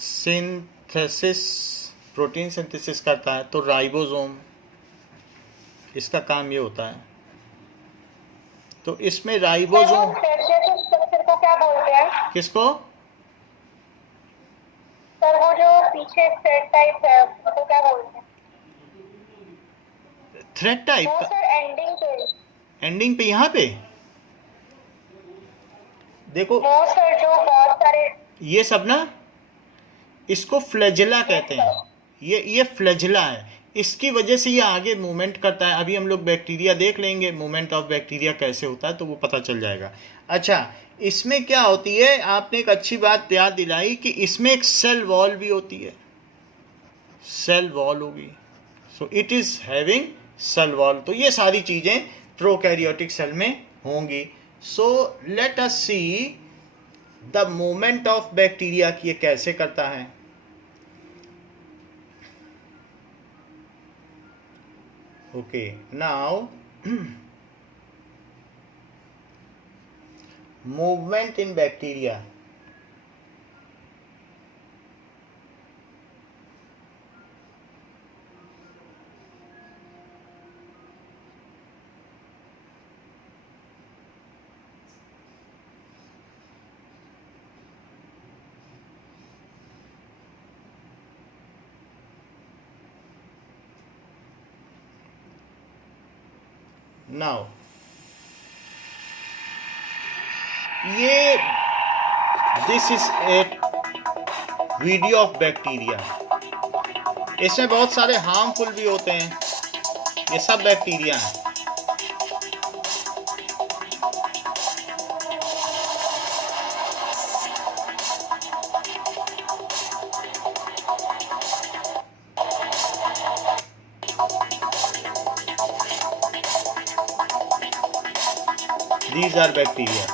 synthesis, protein synthesis करता है, तो राइबोसोम, इसका काम ये होता है। तो इसमें राइबोसोम स्ट्रक्चर को क्या बोलते हैं? किसको? सर वो जो पीछे थ्रेड टाइप है उसको क्या बोलते हैं? थ्रेड टाइप वो का सर एंडिंग पे। एंडिंग पे, यहाँ पे देखो, वो सर जो बहुत सारे। ये सब ना, इसको फ्लैजिला कहते हैं। ये फ्लैजिला है, इसकी वजह से ये आगे मूवमेंट करता है। अभी हम लोग बैक्टीरिया देख लेंगे, मूवमेंट ऑफ बैक्टीरिया कैसे होता है, तो वो पता चल जाएगा। अच्छा, इसमें क्या होती है, आपने एक अच्छी बात याद दिलाई कि इसमें एक सेल वॉल भी होती है, सेल वॉल होगी। So it is having cell wall. तो ये सारी चीजें प्रोकैरियोटिक सेल में होंगी। So let us see the movement of bacteria की ये कैसे करता है। Okay, now movement in bacteria. Now ये this is a video of bacteria. इसमें बहुत सारे हार्मफुल भी होते हैं, ये सब बैक्टीरिया हैं। These are bacteria.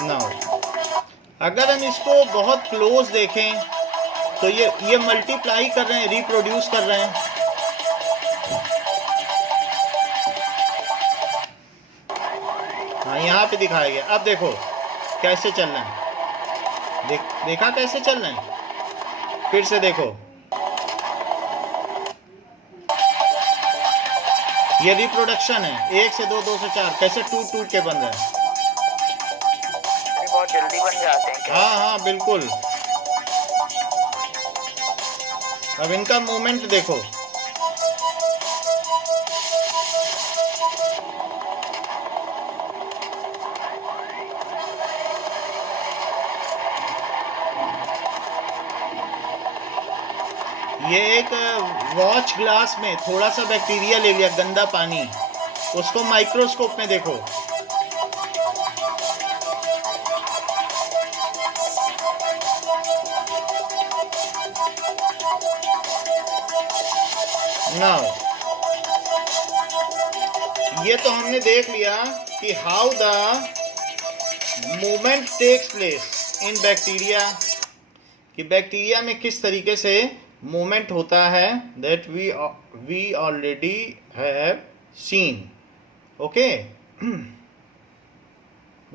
Now, अगर हम इसको बहुत क्लोज देखें तो ये मल्टीप्लाई कर रहे हैं, रिप्रोड्यूस कर रहे हैं। हाँ, यहाँ पे दिखाया गया। अब देखो कैसे चल रहा है, देखा कैसे चल रहे हैं? फिर से देखो, ये रिप्रोडक्शन है, 1 से 2, 2 से 4, कैसे टूट टूट के बन रहा है। बहुत जल्दी बन जाते हैं क्या? हाँ हाँ बिल्कुल। अब इनका मूवमेंट देखो, ये एक वॉच ग्लास में थोड़ा सा बैक्टीरिया ले लिया, गंदा पानी, उसको माइक्रोस्कोप में देखो, नाउ ये तो हमने देख लिया कि how the movement takes place. In bacteria, कि बैक्टीरिया में किस तरीके से मूवमेंट होता है, that we already have seen. Okay,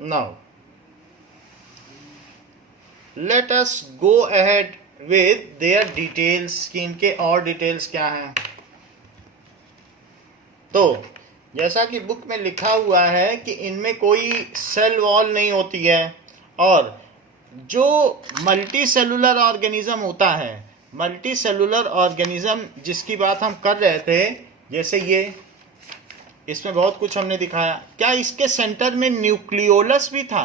now let us go ahead with their details, कि इनके और डिटेल्स क्या हैं. तो जैसा कि बुक में लिखा हुआ है कि इनमें कोई सेल वॉल नहीं होती है, और जो मल्टी सेलुलर ऑर्गेनिज्म होता है, मल्टी सेलुलर ऑर्गेनिज्म जिसकी बात हम कर रहे थे, जैसे ये, इसमें बहुत कुछ हमने दिखाया. क्या इसके सेंटर में न्यूक्लियोलस भी था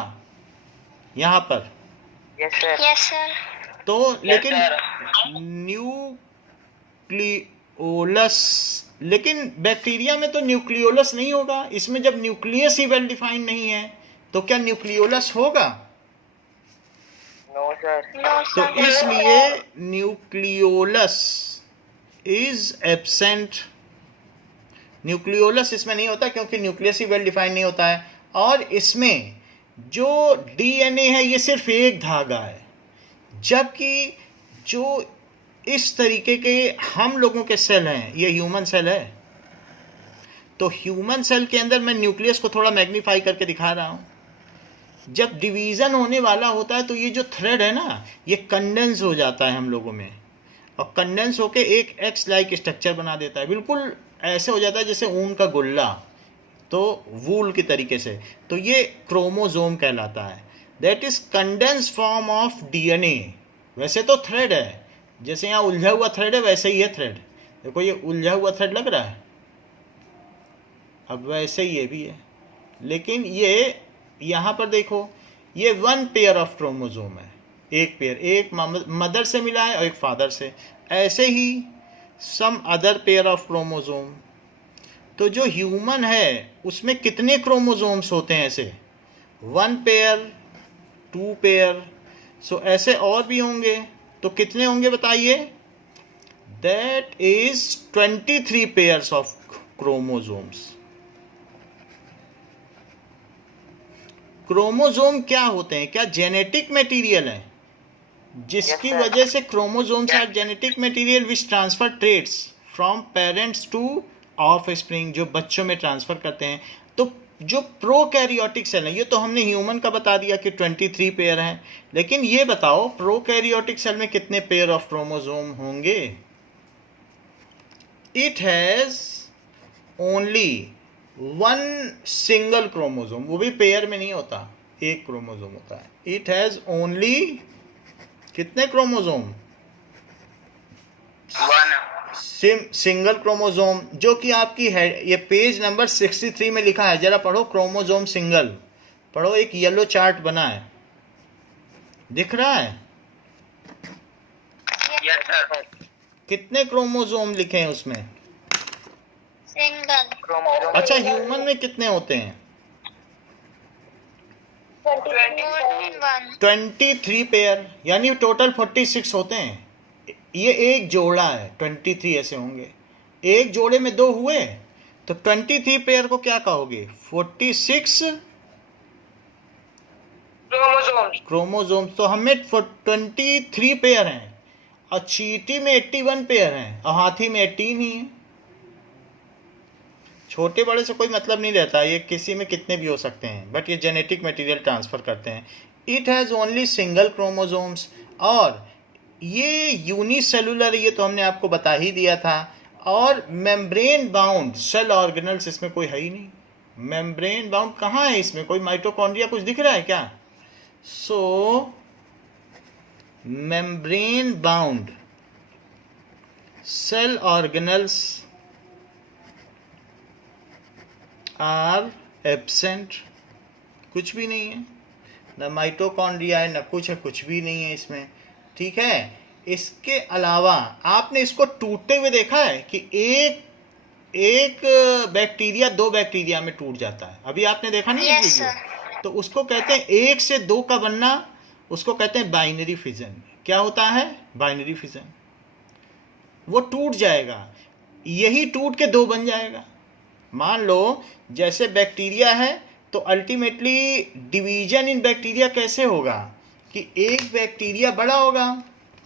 यहाँ पर? Yes sir. Yes sir. तो लेकिन लेकिन बैक्टीरिया में तो न्यूक्लियोलस नहीं होगा. इसमें जब न्यूक्लियस ही वेल डिफाइंड नहीं है तो क्या न्यूक्लियोलस होगा? No sir. नो तो सर. इसलिए न्यूक्लियोलस इज एब्सेंट. न्यूक्लियोलस इसमें नहीं होता क्योंकि न्यूक्लियस ही वेल डिफाइंड नहीं होता है. और इसमें जो डीएनए है ये सिर्फ एक धागा है, जबकि जो इस तरीके के हम लोगों के सेल हैं, ये ह्यूमन सेल है. तो ह्यूमन सेल के अंदर मैं न्यूक्लियस को थोड़ा मैग्नीफाई करके दिखा रहा हूँ. जब डिवीज़न होने वाला होता है तो ये जो थ्रेड है ना, ये कंडेंस हो जाता है हम लोगों में, और कंडेंस होके एक एक्स लाइक स्ट्रक्चर बना देता है. बिल्कुल ऐसे हो जाता है जैसे ऊन का गुल्ला, तो वूल की तरीके से. तो ये क्रोमोजोम कहलाता है. That is condense form of DNA. वैसे तो थ्रेड है, जैसे यहाँ उलझा हुआ थ्रेड है वैसे ही है थ्रेड. देखो ये उलझा हुआ थ्रेड लग रहा है, अब वैसे ही ये भी है. लेकिन ये यहाँ पर देखो, ये 1 पेयर ऑफ क्रोमोजोम है, एक पेयर, एक मदर से मिला है और एक फादर से. ऐसे ही some other pair of chromosome. तो जो ह्यूमन है उसमें कितने क्रोमोजोम्स होते हैं ऐसे? 1 पेयर, 2 पेयर. सो ऐसे और भी होंगे, तो कितने होंगे बताइए? That is 23 pairs of chromosomes. Chromosome क्या होते हैं? क्या जेनेटिक मटेरियल है, जिसकी Yes, sir. वजह से chromosomes are genetic material which transfer traits from parents to offspring, जो बच्चों में ट्रांसफर करते हैं. तो जो प्रोकैरियोटिक सेल है, ये तो हमने ह्यूमन का बता दिया कि 23 पेयर हैं, लेकिन ये बताओ प्रोकैरियोटिक सेल में कितने पेयर ऑफ क्रोमोजोम होंगे? It has only 1 single chromosome, वो भी पेयर में नहीं होता, एक क्रोमोजोम होता है. इट हैज ओनली कितने क्रोमोजोम? 1. सिंगल क्रोमोजोम, जो कि आपकी है, ये पेज नंबर 63 में लिखा है. जरा पढ़ो क्रोमोजोम सिंगल, पढ़ो. एक येलो चार्ट बना है, दिख रहा है? Yes sir. कितने क्रोमोजोम लिखे हैं उसमें? सिंगल. क्रोमोजोम. अच्छा, ह्यूमन में कितने होते हैं? 21. 23 पेयर, यानी टोटल 46 होते हैं. ये एक जोड़ा है, 23 ऐसे होंगे. एक जोड़े में 2 हुए, तो 23 पेयर को क्या कहोगे? 46 क्रोमोजोम्स. तो हमें 23 पेयर हैं, और चींटी में 81 पेयर हैं, और हाथी में 18 ही है. छोटे बड़े से कोई मतलब नहीं रहता, ये किसी में कितने भी हो सकते हैं, बट ये जेनेटिक मटेरियल ट्रांसफ़र करते हैं. It has only single chromosomes, और ये यूनिसेलुलर, ये तो हमने आपको बता ही दिया था. और मेम्ब्रेन बाउंड सेल ऑर्गेनल्स इसमें कोई है ही नहीं. मेम्ब्रेन बाउंड कहाँ है इसमें? कोई माइटोकॉन्ड्रिया कुछ दिख रहा है क्या? So membrane bound cell organelles are absent. कुछ भी नहीं है, न माइटोकॉन्ड्रिया है, न कुछ है, कुछ भी नहीं है इसमें. ठीक है. इसके अलावा आपने इसको टूटते हुए देखा है कि एक बैक्टीरिया 2 बैक्टीरिया में टूट जाता है. अभी आपने देखा नहीं? Yes, video. sir. तो उसको कहते हैं 1 से 2 का बनना, उसको कहते हैं बाइनरी फिजन. क्या होता है? Binary fission. वो टूट जाएगा, यही टूट के 2 बन जाएगा. मान लो जैसे बैक्टीरिया है, तो अल्टीमेटली डिवीजन इन बैक्टीरिया कैसे होगा कि एक बैक्टीरिया बड़ा होगा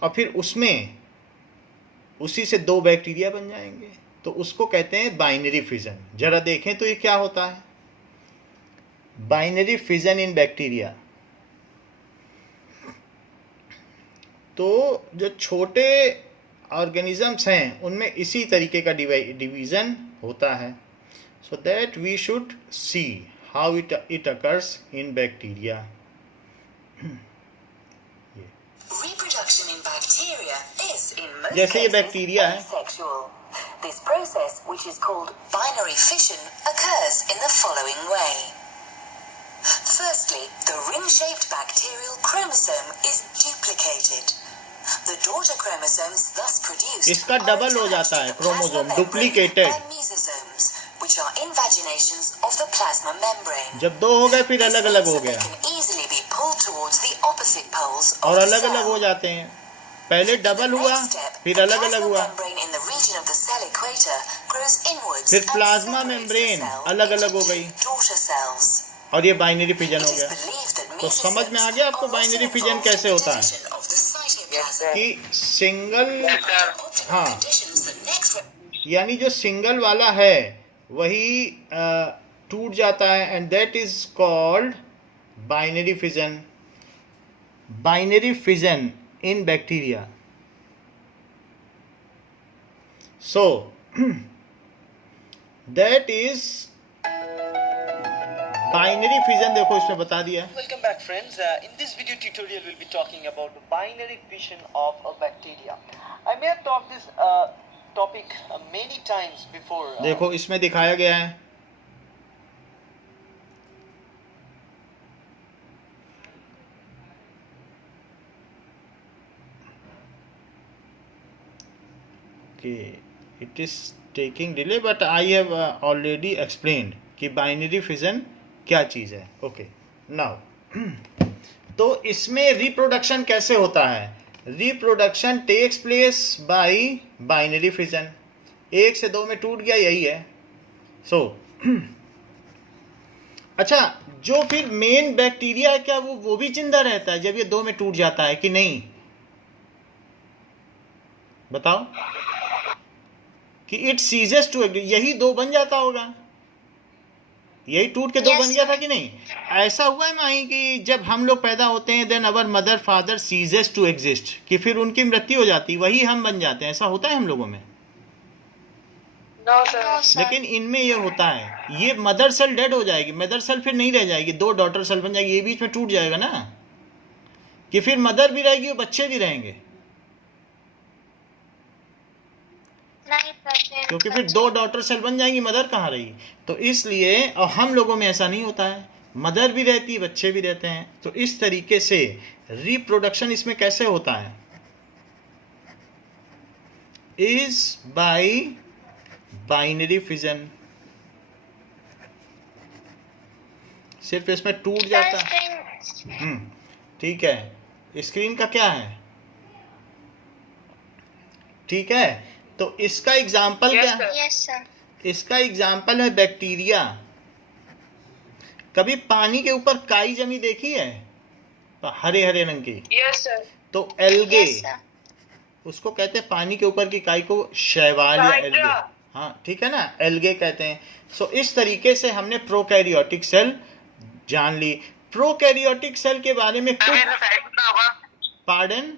और फिर उसमें उसी से दो बैक्टीरिया बन जाएंगे, तो उसको कहते हैं बाइनरी फिजन। जरा देखें तो ये क्या होता है, बाइनरी फिजन इन बैक्टीरिया। तो जो छोटे ऑर्गेनिजम्स हैं उनमें इसी तरीके का डिवीजन होता है। So that we should see how it occurs in bacteria. Reproduction in bacteria is in most जैसे ये cases बैक्टीरिया है, asexual. This process, which is called binary fission, occurs in the following way. Firstly, the ring-shaped bacterial chromosome is duplicated. The daughter chromosomes thus produced इसका are double हो attached जाता to है the chromosome, plasma membrane duplicated. by mesosomes, which are invaginations of the plasma membrane. जब दो हो गए फिर This अलग अलग means हो that they गया can easily be pulled towards the opposite poles of और the अलग अलग cell. हो जाते हैं। पहले डबल हुआ फिर अलग अलग हुआ, फिर प्लाज्मा मेम्ब्रेन अलग अलग हो गई और ये बाइनरी फिजन हो गया। तो समझ में आ गया आपको बाइनरी फिजन कैसे होता है कि सिंगल, हाँ, यानी जो सिंगल वाला है वही टूट जाता है and that is called binary fission. Binary fission in bacteria. So that is binary fission। देखो इसमें बता दिया। Welcome back friends. In this video tutorial we'll be talking about binary fission of a bacteria. I may have taught this topic many times before. देखो इसमें दिखाया गया है, it is taking delay but I have already explained कि binary fission क्या चीज़ है। Okay now तो इसमें रिप्रोडक्शन कैसे होता है? Reproduction takes place by binary fission. एक से दो में टूट गया, यही है। सो अच्छा, जो फिर मेन बैक्टीरिया है क्या वो भी जिंदा रहता है जब ये दो में टूट जाता है कि नहीं? बताओ कि इट सीजेस टू, यही दो बन जाता होगा, यही टूट के दो Yes, बन गया था sir. कि नहीं? ऐसा हुआ है माही कि जब हम लोग पैदा होते हैं then our mother father ceases to exist, कि फिर उनकी मृत्यु हो जाती, वही हम बन जाते हैं। ऐसा होता है हम लोगों में? No, sir. No, sir. लेकिन इनमें ये होता है, ये मदर सेल डेड हो जाएगी, मदर सेल फिर नहीं रह जाएगी, दो डॉटर सेल बन जाएगी, ये बीच में टूट जाएगा ना, कि फिर मदर भी रहेगी और बच्चे भी रहेंगे, नहीं सर, क्योंकि फिर दो डॉटर सेल बन जाएंगी, मदर कहाँ रही? तो इसलिए, और हम लोगों में ऐसा नहीं होता है, मदर भी रहती है, बच्चे भी रहते हैं। तो इस तरीके से रिप्रोडक्शन इसमें कैसे होता है? Is by binary fission. सिर्फ इसमें टूट जाता है। ठीक है, स्क्रीन का क्या है? ठीक है, तो इसका एग्जाम्पल Yes, क्या sir. है? Yes sir. इसका एग्जाम्पल है बैक्टीरिया। कभी पानी के ऊपर काई जमी देखी है, हरे हरे रंग की? Yes, sir. तो एल्गे, यस सर। उसको कहते हैं, पानी के ऊपर की काई को शैवाल या एल्गे, Hydra. हाँ ठीक है ना, एल्गे कहते हैं। सो इस तरीके से हमने प्रोकैरियोटिक सेल जान ली। प्रोकैरियोटिक सेल के बारे में कुछ, पार्डन,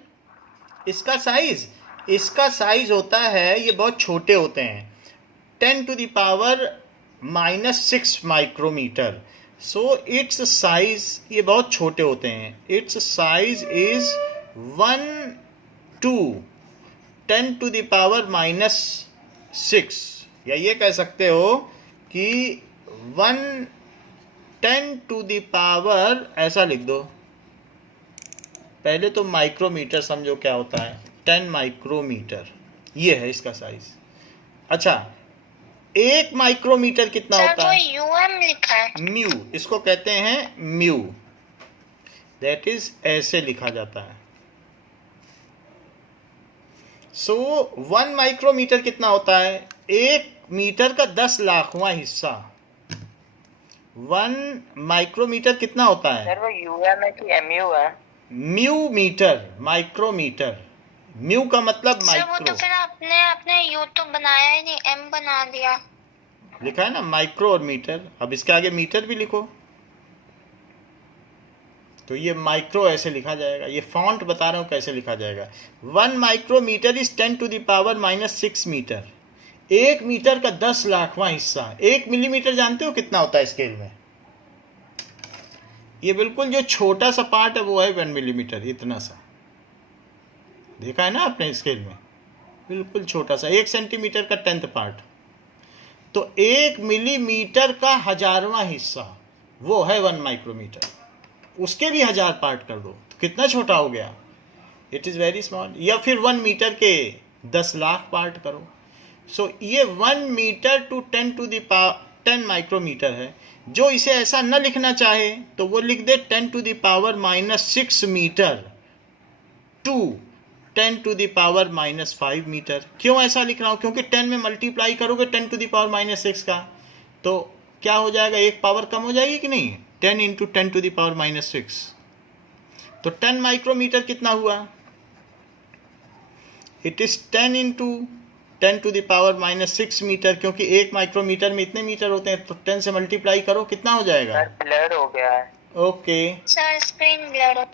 इसका साइज होता है, ये बहुत छोटे होते हैं, 10 to the power -6 micrometre. So its size, ये बहुत छोटे होते हैं, its size is 1 to 10 to the power -6, या ये कह सकते हो कि 10 to the power, ऐसा लिख दो। पहले तो माइक्रोमीटर समझो क्या होता है, 10 माइक्रोमीटर, ये है इसका साइज। अच्छा, 1 माइक्रोमीटर कितना सर होता वो है? यूएम लिखा है। म्यू, इसको कहते हैं म्यू, दैट इज ऐसे लिखा जाता है। सो 1 माइक्रोमीटर कितना होता है? 1 मीटर का 10 लाखवां हिस्सा। 1 माइक्रोमीटर कितना होता है? सर वो यूएम है कि एमयू है? Mu metre, micrometer. म्यू का मतलब सर वो तो माइक्रो, फिर आपने अपने यूट्यूब बनाया ही नहीं, एम बना दिया। लिखा है ना माइक्रो और मीटर, अब इसके आगे मीटर भी लिखो तो ये माइक्रो ऐसे लिखा जाएगा। ये फॉन्ट बता रहा हूँ कैसे लिखा जाएगा। 1 माइक्रोमीटर इज 10⁻⁻6 मीटर। 1 मीटर का 10 लाखवां हिस्सा। 1 मिलीमीटर जानते हो कितना होता है स्केल में? ये बिल्कुल जो छोटा सा पार्ट है वो है 1 मिलीमीटर, इतना सा। देखा है ना आपने स्केल में, बिल्कुल छोटा सा। 1 सेंटीमीटर का 10th पार्ट। तो 1 मिलीमीटर का 1000वां हिस्सा वो है 1 माइक्रोमीटर। उसके भी 1000 पार्ट कर दो तो कितना छोटा हो गया? It is very small. या फिर 1 मीटर के 10 लाख पार्ट करो। सो ये 1 मीटर टू 10 माइक्रोमीटर है। जो इसे ऐसा न लिखना चाहे तो वो लिख दे 10⁻⁻6 मीटर टू 10⁻⁻5 मीटर। क्यों ऐसा लिख रहा हूँ? क्योंकि 10 में मल्टीप्लाई करोगे 10⁻⁻6 का तो क्या हो जाएगा? एक पावर कम हो जाएगी कि नहीं? 10 इंटू 10⁻⁻6। तो 10 माइक्रोमीटर कितना हुआ? इट इज 10 इंटू 10⁻⁻6 मीटर, क्योंकि 1 माइक्रोमीटर में इतने मीटर होते हैं। तो 10 से मल्टीप्लाई करो, कितना हो जाएगा? सर ब्लर हो गया है। Okay. Sir screen blur.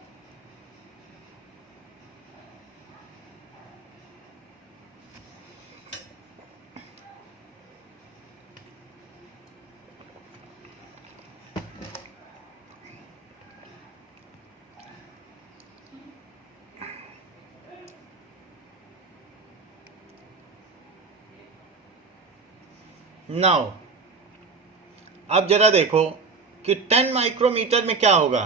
Now अब जरा देखो कि 10 माइक्रोमीटर में क्या होगा।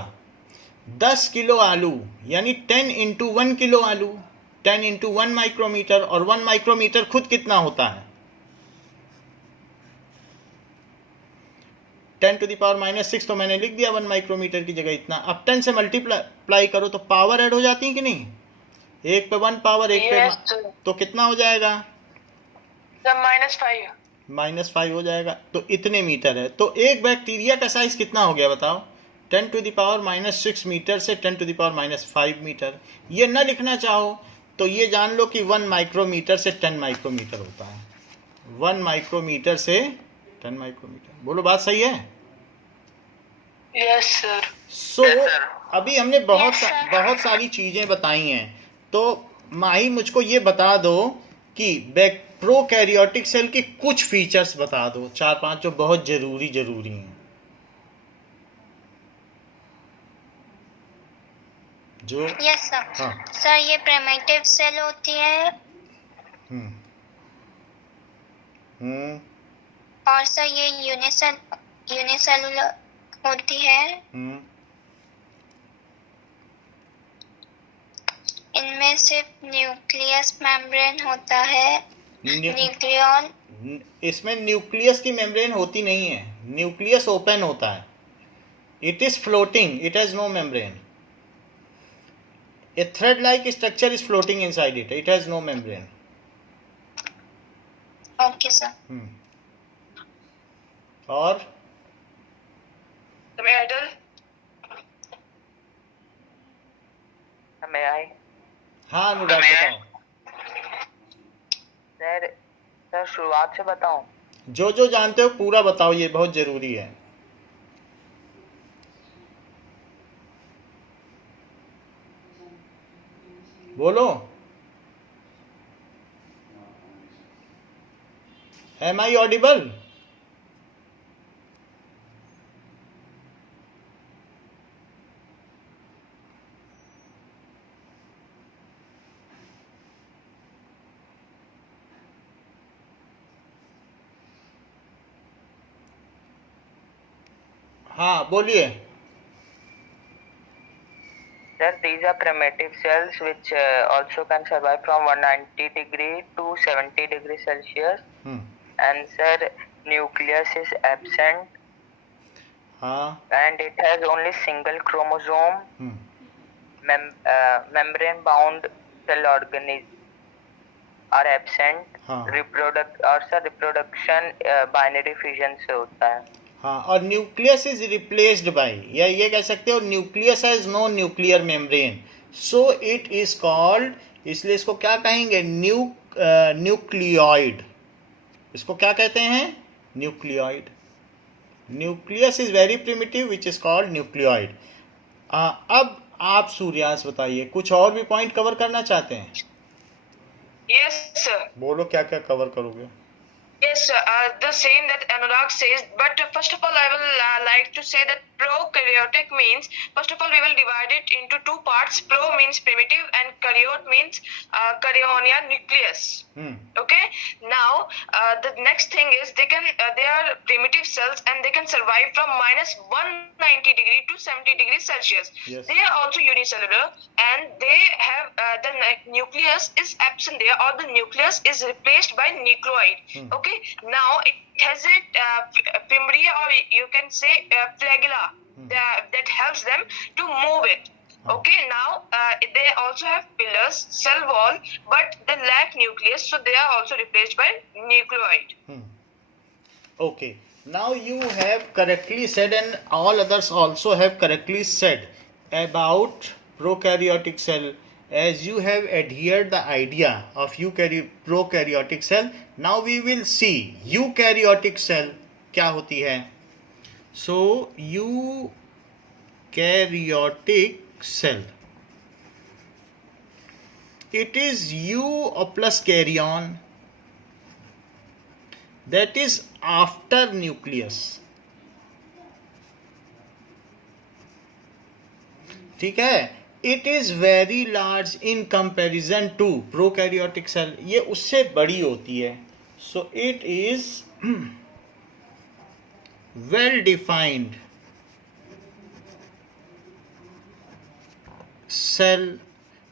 10 किलो आलू, यानी 10 इंटू 1 किलो आलू, 10 इंटू 1 माइक्रोमीटर। और 1 माइक्रोमीटर खुद कितना होता है? 10⁻⁻6 तो मैंने लिख दिया 1 माइक्रोमीटर की जगह इतना। अब 10 से मल्टीप्लाई करो तो पावर ऐड हो जाती है कि नहीं? एक पे 1 पावर, एक पे Yes, sir. तो कितना हो जाएगा? The -5. -5 हो जाएगा। तो इतने मीटर है। तो एक बैक्टीरिया का साइज कितना हो गया बताओ? 10⁻⁻6 मीटर से 10⁻⁻5 मीटर। ये न लिखना चाहो तो ये जान लो कि 1 माइक्रोमीटर से 10 माइक्रोमीटर होता है। 1 माइक्रोमीटर से 10 माइक्रोमीटर। बोलो बात सही है? Yes, sir. सो Yes, sir. अभी हमने बहुत Yes, sir. बहुत सारी चीज़ें बताई हैं। तो माही मुझको ये बता दो कि प्रोकैरियोटिक सेल की कुछ फीचर्स बता दो, 4-5 जो बहुत जरूरी हैं। जो यस सर। हाँ। सर ये प्रिमिटिव सेल होती है। हम्म और सर ये यूनिसेलुलर होती है। हम्म इनमें सिर्फ न्यूक्लियस मेम्ब्रेन होता है। न्यू- न्यूक्लियन इसमें न्यूक्लियस की मेम्ब्रेन होती नहीं है। न्यूक्लियस ओपन होता है। It is floating, it has no membrane. A thread like structure is floating inside it, it has no membrane. Okay sir. और The metal. मैं आई। हाँ अनुराग बताओ। सर शुरुआत से बताऊं? जो जो जानते हो पूरा बताओ, ये बहुत जरूरी है। बोलो। Am I audible? हाँ बोलिए। Sir, these are primitive cells which also can survive from 190 degree to 70 degree Celsius. And sir, nucleus is absent. हाँ। And it has only single chromosome. Membrane bound cell organisms are absent. हाँ। Reproduction binary fission से होता है। हाँ, और nucleus is replaced by, या ये कह सकते हो nucleus has no nuclear membrane, so it is called, इसलिए इसको क्या कहेंगे, न्यूक्लियोइड। इसको क्या कहते हैं, nucleoid. Nucleus is very primitive which is called nucleoid. अब आप सूर्यास बताइए, कुछ और भी पॉइंट कवर करना चाहते हैं? Yes, sir. बोलो क्या क्या कवर करोगे? Yes, sir. The same that Anurag says, but first of all, I will like to say that prokaryotic means, first of all, we will divide it into two parts. Pro means primitive and karyot means karyonia nucleus. Okay. Now, the next thing is they are primitive cells and they can survive from minus 190 degree to 70 degrees Celsius. Yes. They are also unicellular and they have the nucleus is absent there, or the nucleus is replaced by nucleoid. Okay. Now it has a fimbria, or you can say flagella that helps them to move it. Okay. Now they also have pillars, cell wall, but they lack nucleus, so they are also replaced by nucleoid. Okay. Now you have correctly said, and all others also have correctly said about prokaryotic cell, as you have adhered the idea of prokaryotic cell. Now we will see eukaryotic cell क्या होती है. So eukaryotic cell, it is U plus caryon, that is after nucleus. ठीक है. It is very large in comparison to prokaryotic cell, ये उससे बड़ी होती है. So it is well defined cell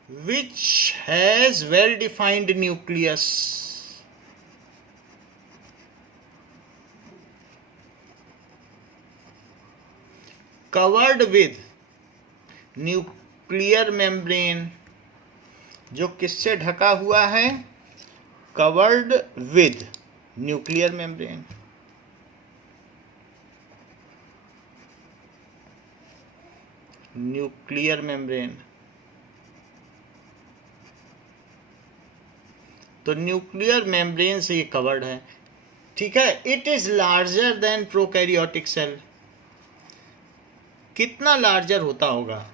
which has well defined nucleus. Covered with nuclear membrane, जो किससे ढका हुआ है, covered with nuclear membrane. Nuclear membrane, तो न्यूक्लियर मेम्ब्रेन से ये कवर्ड है. ठीक है. It is larger than prokaryotic cell. कितना लार्जर होता होगा,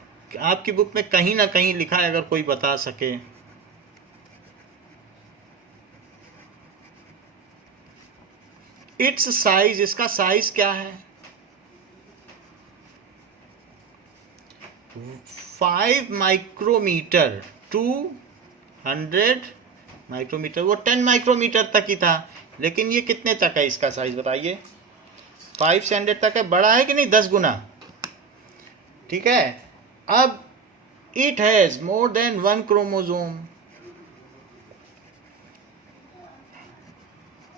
आपकी बुक में कहीं ना कहीं लिखा है, अगर कोई बता सके. इट्स साइज, इसका साइज क्या है, 5 माइक्रोमीटर टू 100 माइक्रोमीटर. वो 10 माइक्रोमीटर तक ही था, लेकिन ये कितने तक है इसका साइज बताइए. 5 से 100 तक है. बड़ा है कि नहीं, 10 गुना. ठीक है. अब it has more than 1 chromosome.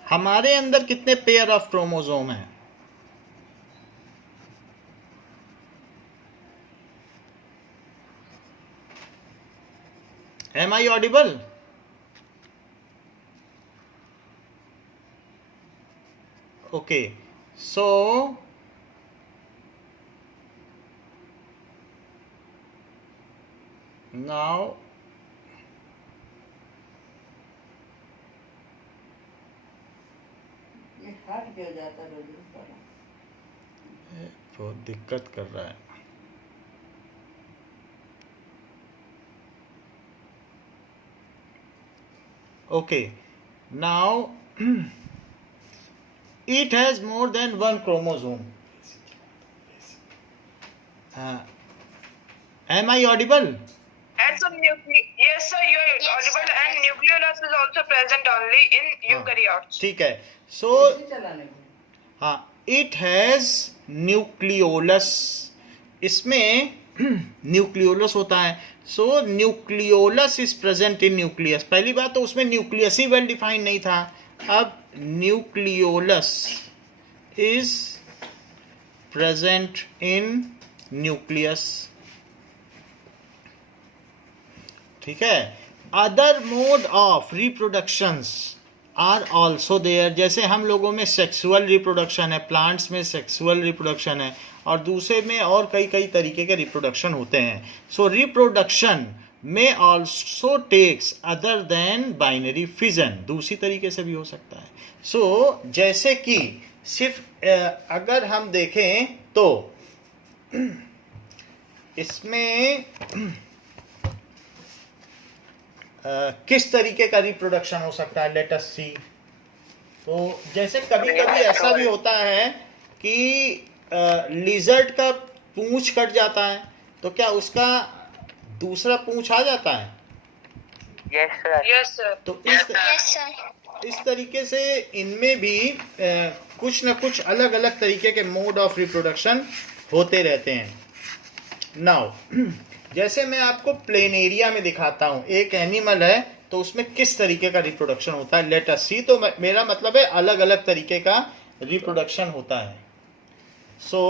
हमारे अंदर कितने पेयर ऑफ क्रोमोसोम हैं, am I audible? Okay. So now ये हट क्यों जाता है रोज पर? बहुत दिक्कत कर रहा है. Okay. Now it has more than 1 chromosome. Am I audible? And so yes sir, you are Yes, audible. sir. And nucleolus is also present only in eukaryotes. ठीक है. So इसी चलाने को. हाँ, it has nucleolus. इसमें nucleolus होता है. So nucleolus is present in nucleus. पहली बात तो उसमें न्यूक्लियस ही वेल डिफाइंड नहीं था. अब nucleolus is present in nucleus. ठीक है. Other mode of reproductions are also there. जैसे हम लोगों में सेक्सुअल रिप्रोडक्शन है, प्लांट्स में सेक्सुअल रिप्रोडक्शन है, और दूसरे में और कई कई तरीके के रिप्रोडक्शन होते हैं। सो रिप्रोडक्शन में also takes other than binary fission, दूसरी तरीके से भी हो सकता है। सो जैसे कि सिर्फ अगर हम देखें तो इसमें किस तरीके का रिप्रोडक्शन हो सकता है, लेट अस सी। तो जैसे कभी कभी ऐसा भी होता है कि लिजर्ड का पूंछ कट जाता है, तो क्या उसका दूसरा पूंछ आ जाता है? Yes, sir. Yes, sir. तो यस सर। इस तरीके से इनमें भी कुछ न कुछ अलग अलग तरीके के मोड ऑफ रिप्रोडक्शन होते रहते हैं। नाउ जैसे मैं आपको प्लेनेरिया में दिखाता हूँ, एक एनिमल है तो उसमें किस तरीके का रिप्रोडक्शन होता है, लेट अस सी। तो मेरा मतलब है अलग अलग तरीके का रिप्रोडक्शन होता है। सो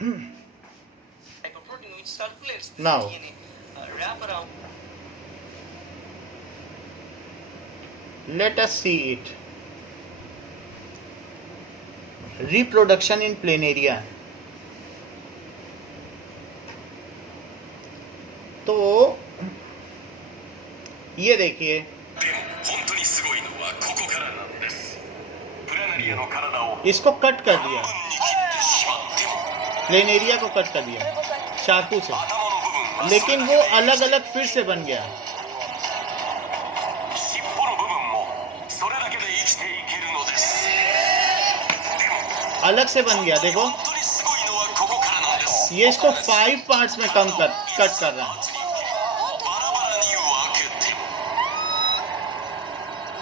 Glycoprotein which circulates this Now. DNA wrap around. let us see it. Reproduction in planaria. तो ये देखिए, でも本当にすごいのはここからなんです。プラナリアの体を इसको कट कर 半分 दिया, に切ってしまっても प्लेनेरिया को कट कर दिया चाकू से, 頭の部分は लेकिन वो अलग अलग फिर से बन गया। 尻尾の部分もそれだけで生きていけるのです。でも अलग से बन गया। देखो 本当にすごいのはここからなんです。 ये इसको 5 पार्ट्स में कट कर रहा है। バラバラに分けても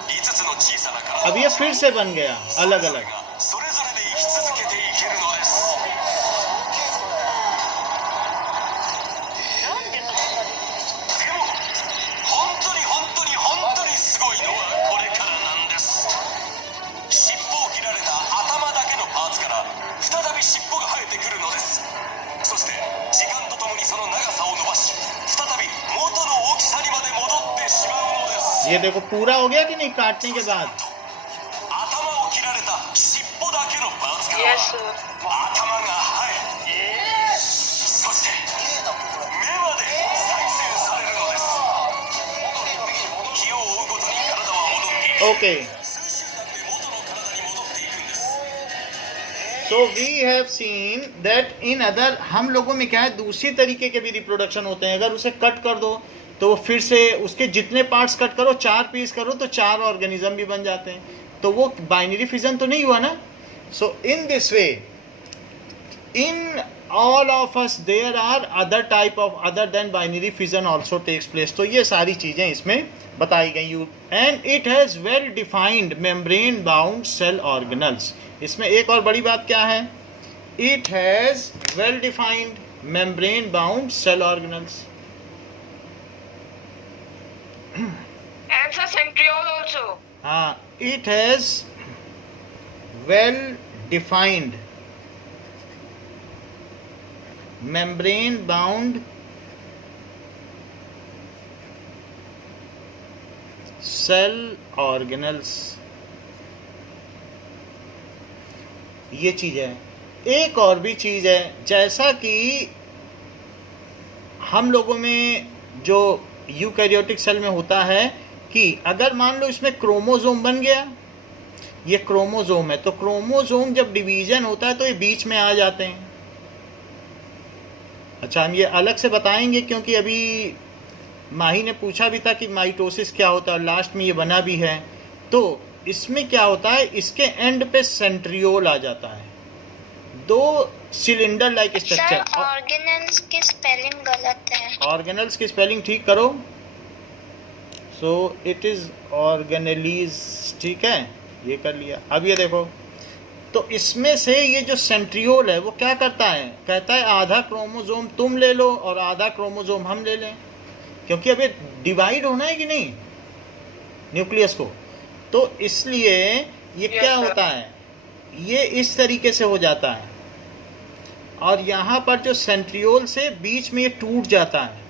5つの小さな体 अब ये फिर से बन गया अलग अलग। がそれぞれで生き続けていけるのです。でも本当にすごいのはこれからなんです。尻尾を切られた頭だけのパーツから再び尻尾が生えてくるのです。そして時間とともにその長さを伸ばし再び元の大きさにまで戻ってしまうのです。 ये देखो पूरा हो गया कि नहीं काटने के बाद। 頭を切られた尻尾だけのパーツから Yes, sir. 頭が生え、そして目まで再生されるのです。日を追うごとに体は戻っていく。 okay, 数週間で元の体に戻っていくんです。 so we have seen that in other, हम लोगों में क्या है, दूसरी तरीके के भी रिप्रोडक्शन होते हैं। अगर उसे कट कर दो तो वो फिर से उसके जितने पार्ट्स कट करो, 4 पीस करो तो 4 ऑर्गेनिज्म भी बन जाते हैं। तो वो बाइनरी फिजन तो नहीं हुआ ना। So in this way in all of us there are other type of other than binary fission also takes place। तो ये सारी चीजें इसमें बताई गई। and it has well defined membrane bound cell organelles। इसमें एक और बड़ी बात क्या है, it has well defined membrane bound cell organelles। And the centriole also. हाँ, it has well defined membrane bound cell organelles। ये चीज है। एक और भी चीज है, जैसा कि हम लोगों में जो यूकैरियोटिक सेल में होता है कि अगर मान लो इसमें क्रोमोसोम बन गया, ये क्रोमोसोम है, तो क्रोमोसोम जब डिवीजन होता है तो ये बीच में आ जाते हैं। अच्छा, हम ये अलग से बताएंगे क्योंकि अभी माही ने पूछा भी था कि माइटोसिस क्या होता है, और लास्ट में ये बना भी है। तो इसमें क्या होता है, इसके एंड पे सेंट्रियोल आ जाता है, 2 cylinder like sir structure. Organelles की स्पेलिंग गलत है। ऑर्गेनल्स की स्पेलिंग ठीक करो। सो इट इज ऑर्गेनेलीज, ठीक है, ये कर लिया। अब ये देखो, तो इसमें से ये जो सेंट्रियोल है वो क्या करता है, कहता है आधा क्रोमोसोम तुम ले लो और आधा क्रोमोसोम हम ले लें, क्योंकि अब ये डिवाइड होना है कि नहीं न्यूक्लियस को। तो इसलिए ये क्या होता है, ये इस तरीके से हो जाता है, और यहाँ पर जो सेंट्रियोल से बीच में ये टूट जाता है,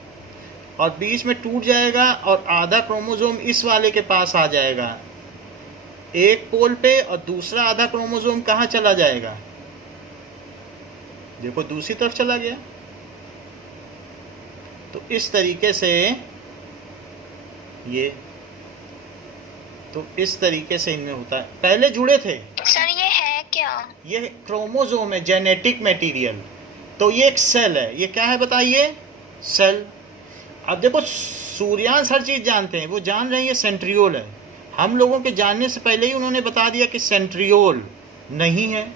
और बीच में टूट जाएगा और आधा क्रोमोसोम इस वाले के पास आ जाएगा, एक पोल पे और दूसरा आधा क्रोमोसोम कहाँ चला जाएगा? देखो दूसरी तरफ चला गया। तो इस तरीके से ये, तो इस तरीके से इनमें होता है। पहले जुड़े थे। सर ये है क्या? ये क्रोमोसोम है, जेनेटिक मटेरियल। तो ये एक सेल है। ये क्या है बताइए? सेल। अब देखो सूर्यांश हर चीज जानते हैं, वो जान रहे हैं ये सेंट्रियोल है। हम लोगों के जानने से पहले ही उन्होंने बता दिया कि सेंट्रियोल नहीं है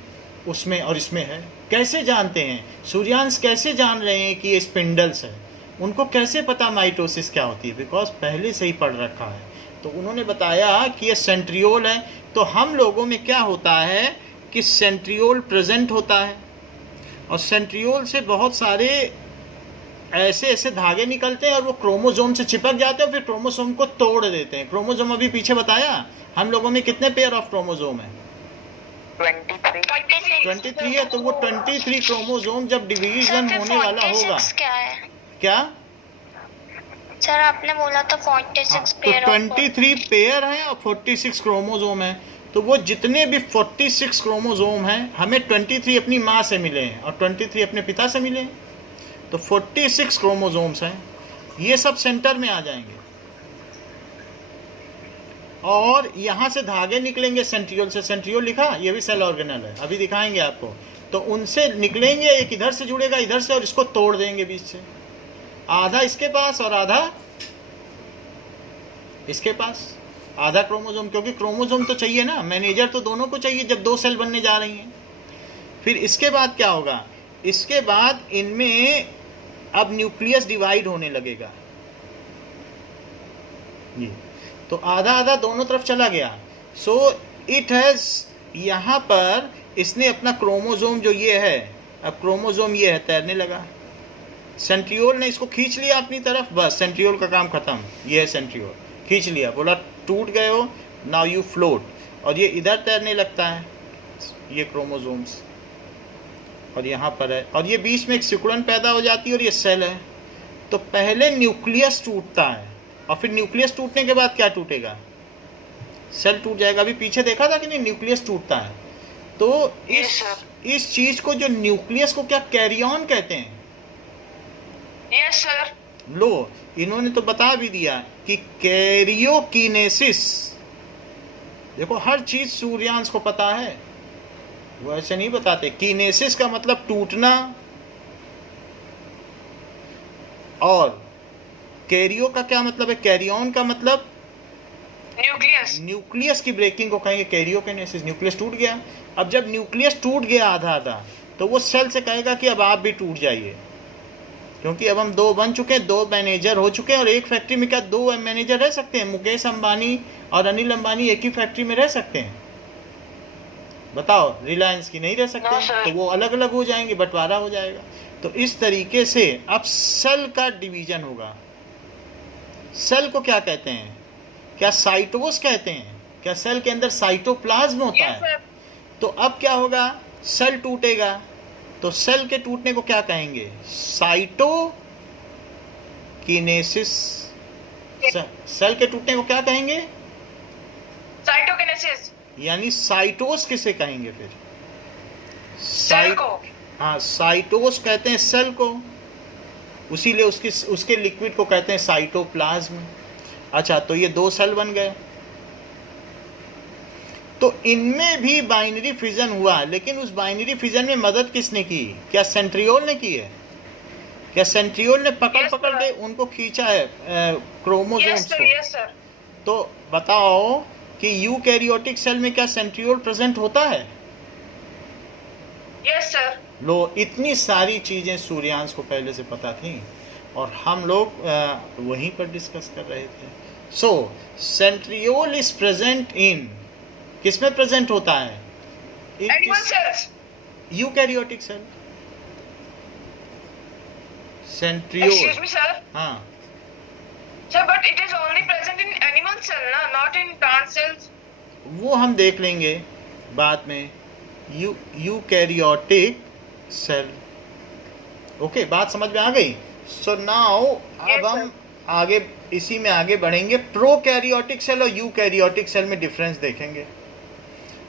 उसमें और इसमें है। कैसे जानते हैं? सूर्यांश कैसे जान रहे हैं कि ये स्पिंडल्स है? उनको कैसे पता माइटोसिस क्या होती है? बिकॉज पहले से ही पढ़ रखा है। तो उन्होंने बताया कि ये सेंट्रियोल है। तो हम लोगों में क्या होता है कि सेंट्रियोल प्रेजेंट होता है, और सेंट्रियोल से बहुत सारे ऐसे ऐसे धागे निकलते हैं और वो क्रोमोसोम से चिपक जाते हैं, फिर क्रोमोसोम को तोड़ देते हैं। क्रोमोसोम अभी पीछे बताया हम लोगों में कितने पेयर ऑफ क्रोमोसोम है? 23 है। तो वो 23 क्रोमोसोम जब डिवीजन होने वाला होगा, क्या है? क्या सर आपने बोला तो 46 तो पेयर 23 पेयर है और 46 क्रोमोसोम है। तो वो जितने भी 46 क्रोमोसोम हैं, हमें 23 अपनी माँ से मिले हैं और 23 अपने पिता से मिले हैं। तो 46 क्रोमोसोम्स हैं। ये सब सेंटर में आ जाएंगे और यहाँ से धागे निकलेंगे सेंट्रियोल से। सेंट्रियोल लिखा, ये भी सेल ऑर्गेनल है, अभी दिखाएंगे आपको। तो उनसे निकलेंगे, एक इधर से जुड़ेगा इधर से, और इसको तोड़ देंगे बीच से। आधा इसके पास और आधा इसके पास, आधा क्रोमोसोम, क्योंकि क्रोमोसोम तो चाहिए ना, मैनेजर तो दोनों को चाहिए जब दो सेल बनने जा रही हैं। फिर इसके बाद क्या होगा? इसके बाद इनमें अब न्यूक्लियस डिवाइड होने लगेगा। ये तो आधा आधा दोनों तरफ चला गया। सो इट हैज, यहाँ पर इसने अपना क्रोमोसोम जो ये है, अब क्रोमोसोम ये है, तैरने लगा। सेंट्रियोल ने इसको खींच लिया अपनी तरफ, बस सेंट्रियोल का काम खत्म। ये है सेंट्रियोल, खींच लिया, बोला टूट गए हो, नाउ यू फ्लोट। और ये इधर तैरने लगता है, ये क्रोमोसोम्स, और यहाँ पर है, और ये बीच में एक सिकुड़न पैदा हो जाती है और ये सेल है। तो पहले न्यूक्लियस टूटता है और फिर न्यूक्लियस टूटने के बाद क्या टूटेगा? सेल टूट जाएगा। अभी पीछे देखा था कि नहीं, न्यूक्लियस टूटता है। तो इस चीज को, जो न्यूक्लियस को क्या कैरियन कहते हैं? Yes sir. लो, इन्होंने तो बता भी दिया कि कैरियोकिनेसिस। देखो हर चीज सूर्यांश को पता है, वो ऐसे नहीं बताते। किनेसिस का मतलब टूटना, और कैरियो का क्या मतलब है? कैरियन का मतलब न्यूक्लियस। न्यूक्लियस की ब्रेकिंग को कहेंगे कैरियोकिनेसिस। न्यूक्लियस टूट गया। अब जब न्यूक्लियस टूट गया आधा आधा, तो वो सेल से कहेगा कि अब आप भी टूट जाइए, क्योंकि अब हम दो बन चुके हैं, दो मैनेजर हो चुके हैं। और एक फैक्ट्री में क्या दो मैनेजर रह सकते हैं? मुकेश अंबानी और अनिल अंबानी एक ही फैक्ट्री में रह सकते हैं? बताओ, रिलायंस की नहीं रह सकते। तो वो अलग अलग हो जाएंगे, बंटवारा हो जाएगा। तो इस तरीके से अब सेल का डिवीजन होगा। सेल को क्या कहते हैं? क्या साइटोस कहते हैं? क्या सेल के अंदर साइटोप्लाज्म होता है? तो अब क्या होगा? सेल टूटेगा, तो सेल के टूटने को क्या कहेंगे? साइटोकिनेसिस। सेल के टूटने को क्या कहेंगे? साइटोकिनेसिस। यानी साइटोस किसे कहेंगे फिर? सेल को। हाँ, साइटोस कहते हैं सेल को, उसीलिए उसके लिक्विड को कहते हैं साइटोप्लाज्म। अच्छा, तो ये दो सेल बन गए। तो इनमें भी बाइनरी फिजन हुआ, लेकिन उस बाइनरी फिजन में मदद किसने की? क्या सेंट्रियोल ने की है? क्या सेंट्रियोल ने पकड़ के उनको खींचा है क्रोमोसोम्स को? Yes sir. तो बताओ कि यूकैरियोटिक सेल में क्या सेंट्रियोल प्रेजेंट होता है? Yes sir. लो, इतनी सारी चीजें सूर्यांश को पहले से पता थी और हम लोग वहीं पर डिस्कस कर रहे थे। So centriole is present in, किसमें प्रेजेंट होता है? Animal cells. Eukaryotic cell. Centriole. Excuse me sir. हाँ sir, but it is only present in animal cell ना, नॉट इन प्लांट सेल्स। वो हम देख लेंगे बाद में। Eukaryotic cell. ओके, बात समझ में आ गई? सो नाउ अब हम आगे इसी में आगे बढ़ेंगे। प्रोकैरियोटिक सेल और यूकैरियोटिक सेल में डिफरेंस देखेंगे।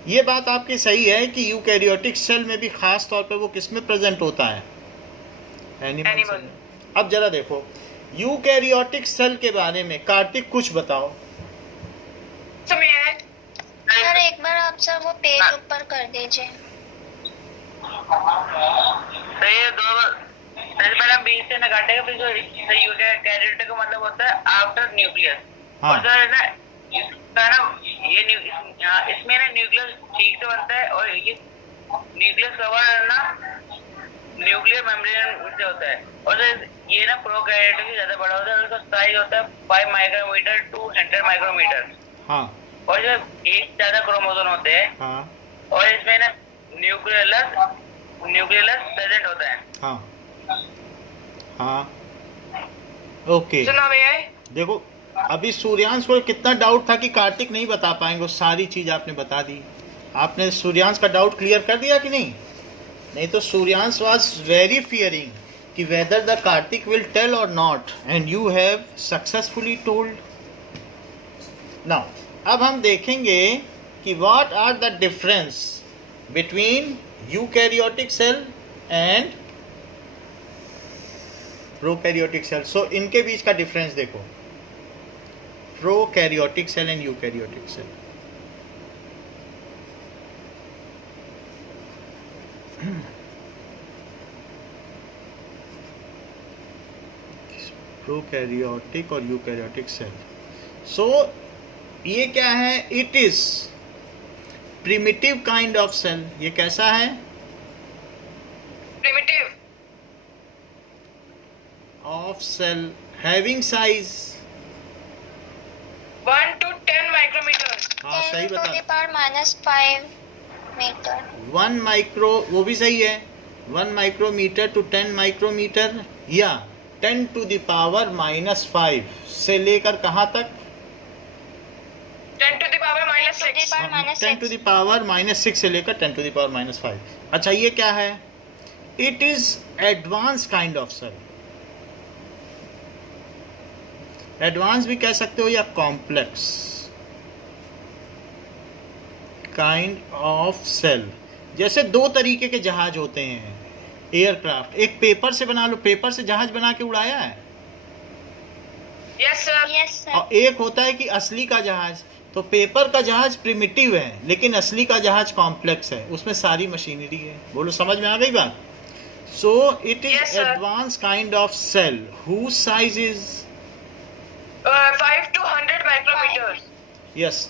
ये बात आपकी सही है कि यूकैरियोटिक सेल में भी खास तौर पे वो किस में प्रेजेंट होता है? Animal Animal. सेल में। अब जरा देखो यूकैरियोटिक सेल के बारे में कार्तिक कुछ बताओ। So may I? सर एक बार आप सर वो पेज ऊपर कर दीजिए। तो ये दो सबसे पहले हम बीच से न काटेंगे, फिर जो यूकैरियोटिक का मतलब होता है आफ्टर न्यूक्लियस। हाँ। और सर ना इसका ना ये इसमें ना न्यूक्लियस ठीक से बनता है और ये न्यूक्लियस कवर ना न्यूक्लियर मेम्ब्रेन से होता है। और सर ये ना प्रोकैरियोटिक से ज्यादा बड़ा होता है, उसका साइज होता है 5 माइक्रोमीटर टू 100 माइक्रोमीटर। हाँ और जो एक ज्यादा क्रोमोसोम होते हैं हाँ और इसमें ना न्यूक्लियस प्रेजेंट होता है। हाँ हाँ okay. So now may I? देखो अभी सूर्यांश को कितना डाउट था कि कार्तिक नहीं बता पाएंगे, वो सारी चीज आपने बता दी। आपने सूर्यांश का डाउट क्लियर कर दिया कि नहीं? नहीं तो सूर्यांश वाज वेरी फियरिंग कि whether the Kartik will tell और not, and you have successfully told. Now अब हम देखेंगे कि what are the difference between eukaryotic cell and prokaryotic cell. So इनके बीच का डिफरेंस देखो, prokaryotic cell and eukaryotic cell. Prokaryotic और यूकैरियोटिक सेल। सो ये क्या है? It is primitive kind of cell. ये कैसा है? Primitive. Of cell having size 1 to 10 micrometers. हाँ सही 10 to बता। the power -5 metre. 1 माइक्रो, वो भी सही है, 1 माइक्रोमीटर टू 10 माइक्रोमीटर, या 10 टू द पावर -5 से लेकर कहाँ तक? 10 to the power -6. 10 to the power -6 से लेकर 10 टू द पावर -5। अच्छा ये क्या है? It is advance kind of cell. Advance भी कह सकते हो या कॉम्प्लेक्स काइंड ऑफ सेल। जैसे दो तरीके के जहाज होते हैं एयरक्राफ्ट। एक पेपर से बना लो, पेपर से जहाज बना के उड़ाया है, Yes, sir. Yes sir. और एक होता है कि असली का जहाज। तो पेपर का जहाज प्रिमिटिव है, लेकिन असली का जहाज कॉम्प्लेक्स है, उसमें सारी मशीनरी है। बोलो समझ में आ गई बात? So it is Yes, sir. Advance kind of cell whose size is 5 to 100 micrometers. Yes,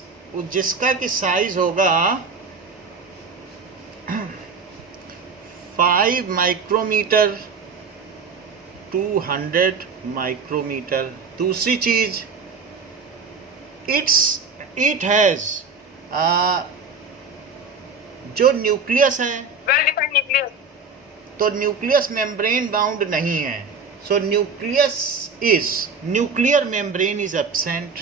जिसका कि साइज होगा 5 माइक्रोमीटर टू 100 माइक्रोमीटर। दूसरी चीज, इट हैज जो न्यूक्लियस है, Well defined nucleus. तो न्यूक्लियस मेम्ब्रेन बाउंड नहीं है। सो nuclear membrane is absent.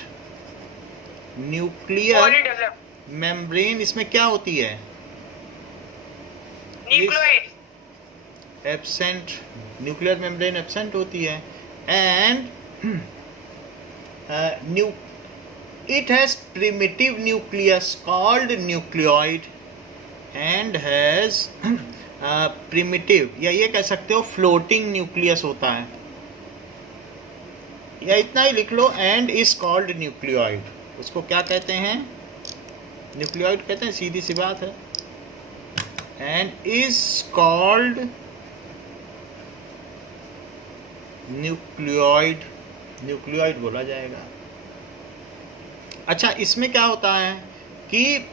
Poorly nuclear developed. Membrane इसमें क्या होती है? Nucleoid. Absent. Nuclear membrane absent होती है। And it has primitive nucleus called nucleoid and has primitive, या ये कह सकते हो floating nucleus होता है, या इतना ही लिख लो, and is called nucleoid। उसको क्या कहते हैं? न्यूक्लियोइड कहते हैं, सीधी सी बात है। and is called न्यूक्लियोइड बोला जाएगा। अच्छा इसमें क्या होता है कि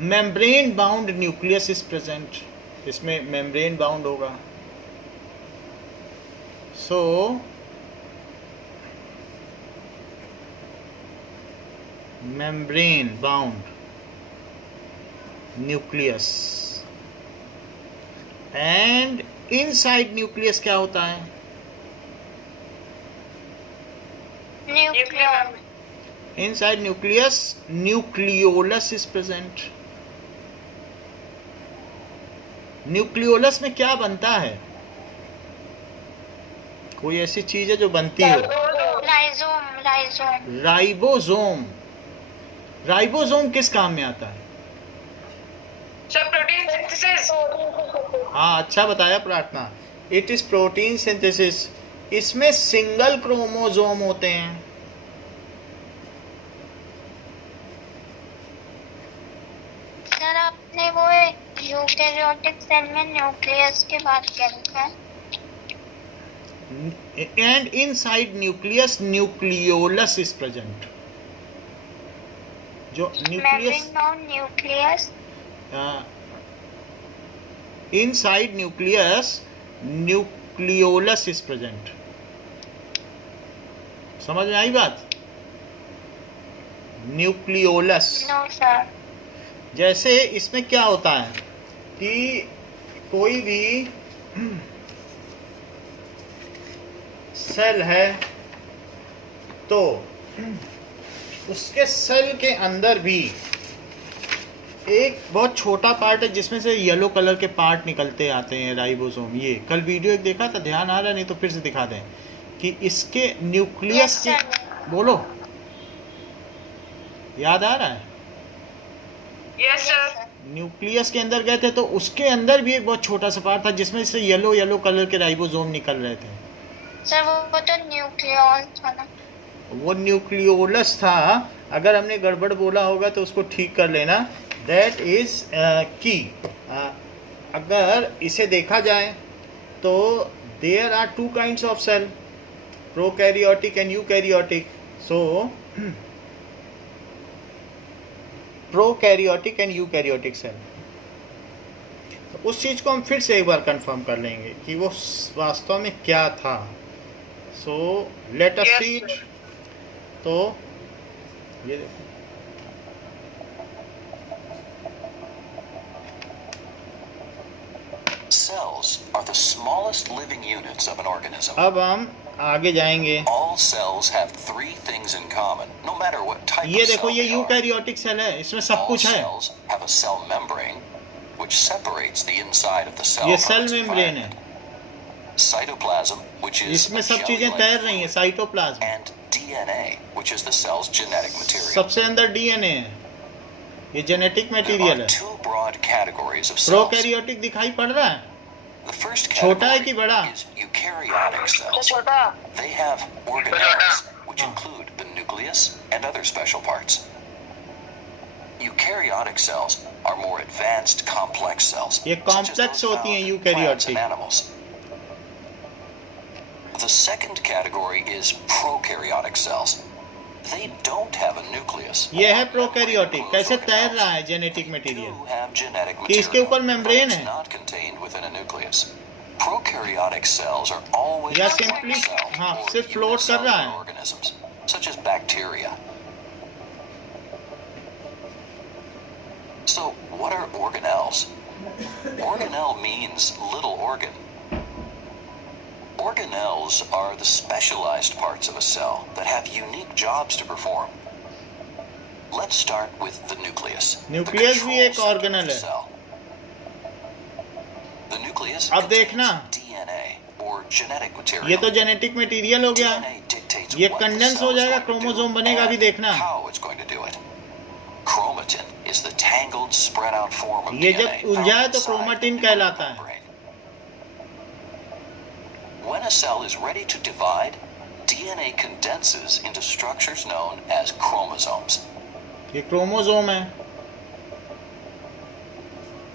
membrane bound nucleus is present. इसमें मेम्ब्रेन बाउंड होगा। So membrane bound nucleus, and inside nucleus क्या होता है? Nuclear. Inside nucleus, nucleolus is present. Nucleolus में क्या बनता है? कोई ऐसी चीज है जो बनती हो? राइजोम। राइबोसोम। राइबोसोम किस काम में आता है? protein synthesis. हाँ, अच्छा बताया प्रार्थना। It is protein synthesis. इसमें सिंगल क्रोमोजोम होते हैं। सर आपने वो यूकेरियोटिक सेल में न्यूक्लियस की बात करी है। And inside nucleus, nucleolus is present. जो nucleus, nucleus inside nucleus, nucleolus is present. समझ में आई बात? न्यूक्लियोलस। No sir. जैसे इसमें क्या होता है कि कोई भी सेल है तो उसके सेल के अंदर भी एक बहुत छोटा पार्ट है जिसमें से येलो कलर के पार्ट निकलते आते हैं, राइबोसोम। ये कल वीडियो एक देखा था, ध्यान आ रहा नहीं तो फिर से दिखा दें कि इसके न्यूक्लियस के, बोलो याद आ रहा है? Yes, sir. न्यूक्लियस के अंदर गए थे तो उसके अंदर भी एक बहुत छोटा सा पार्ट था जिसमें से येलो येलो कलर के राइबोसोम निकल रहे थे। सर वो तो न्यूक्लियोल था ना? वो न्यूक्लियोलस था। अगर हमने गड़बड़ बोला होगा तो उसको ठीक कर लेना। दैट इज की अगर इसे देखा जाए तो there are two kinds of cell, prokaryotic and eukaryotic. So prokaryotic and eukaryotic cell, उस चीज को हम फिर से एक बार कंफर्म कर लेंगे कि वो वास्तव में क्या था। सो लेट अस सी इट। तो ये देखो, Cells are the smallest living units of an organism. अब हम आगे जाएंगे। All cells have three things in common, no matter what type ये of देखो, cell ये they are. यूकैरियोटिक सेल है, इसमें सब All कुछ है। cells have a cell membrane, which separates the inside of the cell ये from सेल its मेम्ब्रेन है, environment. Cytoplasm, which is इसमें a सब चीजें jelly-like तैर रही हैं। fluid, cytoplasm, and DNA, which is the cell's genetic material. सबसे अंदर डीएनए है, ये जेनेटिक There मटेरियल are है। two broad categories of cells. Prokaryotic दिखाई पड़ रहा है? The first छोटा है category कि बड़ा? is eukaryotic cells. छोटा। They have organelles, which include the nucleus and other special parts. Eukaryotic cells are more advanced, complex cells, ये such as complex those होती हैं found in plants eukaryotic। and animals. The second category is prokaryotic cells. They don't have a nucleus. ये है prokaryotic. कैसे तैर रहा है genetic Do material? have genetic कि इसके material, ऊपर but membrane it's है। not contained within a nucleus. Prokaryotic cells are always या single simply, cell हाँ, or सिर्फ float कर रहा है। unicellular organisms, such as bacteria. So, what are organelles? Organelle means little organ. Organelles are the specialized parts of a cell that have unique jobs to perform. Let's start with the nucleus. the Nucleus भी एक control center of organelle the है। cell. The nucleus अब देखना, contains DNA or genetic material. ये तो genetic material हो गया। DNA dictates ये what the कंडेंस cell हो is जाएगा, going to do क्रोमोसोम बनेगा भी, and देखना। how it's going to do it. Chromatin is the tangled, spread out form of ये DNA जब उलझा है तो found inside क्रोमाटिन the कहलाता है। membrane. When a cell is ready to divide, DNA condenses into structures known as chromosomes. ये chromosome है।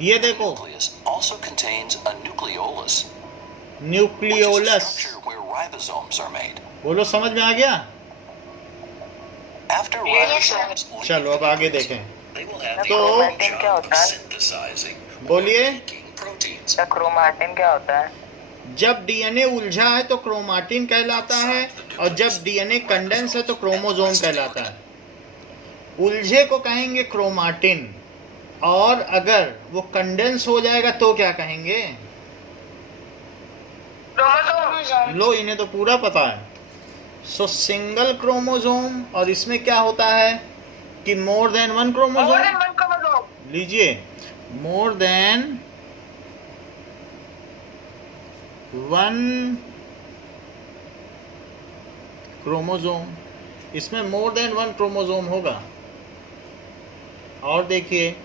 ये The देखो, nucleus also contains a nucleolus, which is a nucleolus. structure where ribosomes are made. बोलो, समझ में आ गया? After Yes, ribosomes leave चलो अब the आगे nucleus, देखें। they will have तो क्रोमैटिन क्या job होता है? synthesizing बोलिए। making proteins. क्या क्रोमैटिन क्या होता है? जब डीएनए उलझा है तो क्रोमाटिन कहलाता है, और जब डीएनए कंडेंस है तो क्रोमोसोम कहलाता है। उलझे को कहेंगे क्रोमाटिन, और अगर वो कंडेंस हो जाएगा तो क्या कहेंगे? क्रोमोसोम। लो, इन्हें तो पूरा पता है। सो सिंगल क्रोमोसोम, और इसमें क्या होता है कि मोर देन वन क्रोमोसोम। लीजिए, मोर देन वन क्रोमोसोम, इसमें मोर देन वन क्रोमोसोम होगा। और देखिए,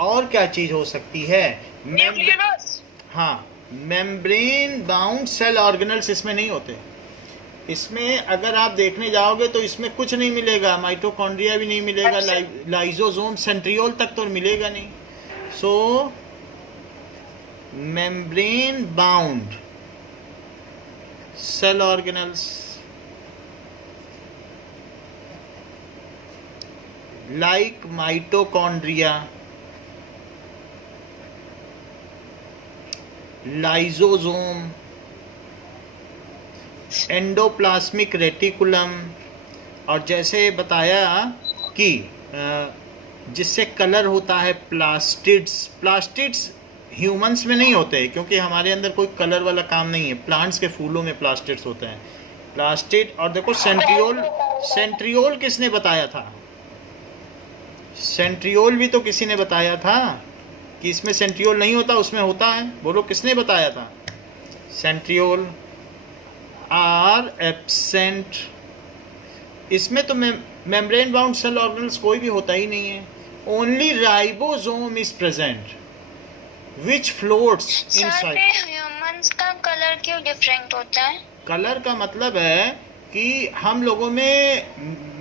और क्या चीज हो सकती है? न्यूक्लियस। हाँ, मेम्ब्रेन बाउंड सेल ऑर्गेनल्स इसमें नहीं होते। इसमें अगर आप देखने जाओगे तो इसमें कुछ नहीं मिलेगा, माइटोकॉन्ड्रिया भी नहीं मिलेगा, लाइजोसोम सेंट्रियोल तक तो मिलेगा नहीं। So membrane bound cell organelles like mitochondria, lysosome, endoplasmic reticulum, और जैसे बताया कि जिससे कलर होता है प्लास्टिड्स। प्लास्टिड्स ह्यूमंस में नहीं होते क्योंकि हमारे अंदर कोई कलर वाला काम नहीं है। प्लांट्स के फूलों में प्लास्टिड्स होते हैं, प्लास्टिड। और देखो सेंट्रियोल, सेंट्रियोल किसने बताया था? सेंट्रियोल भी तो किसी ने बताया था कि इसमें सेंट्रियोल नहीं होता, उसमें होता है। बोलो किसने बताया था? Centriole are absent. इसमें तो मेम्ब्रेन बाउंड सेल ऑर्गेनल्स कोई भी होता ही नहीं है। Only ribosome is present which floats inside. Humans का कलर क्यों डिफरेंट होता है? कलर का मतलब है कि हम लोगों में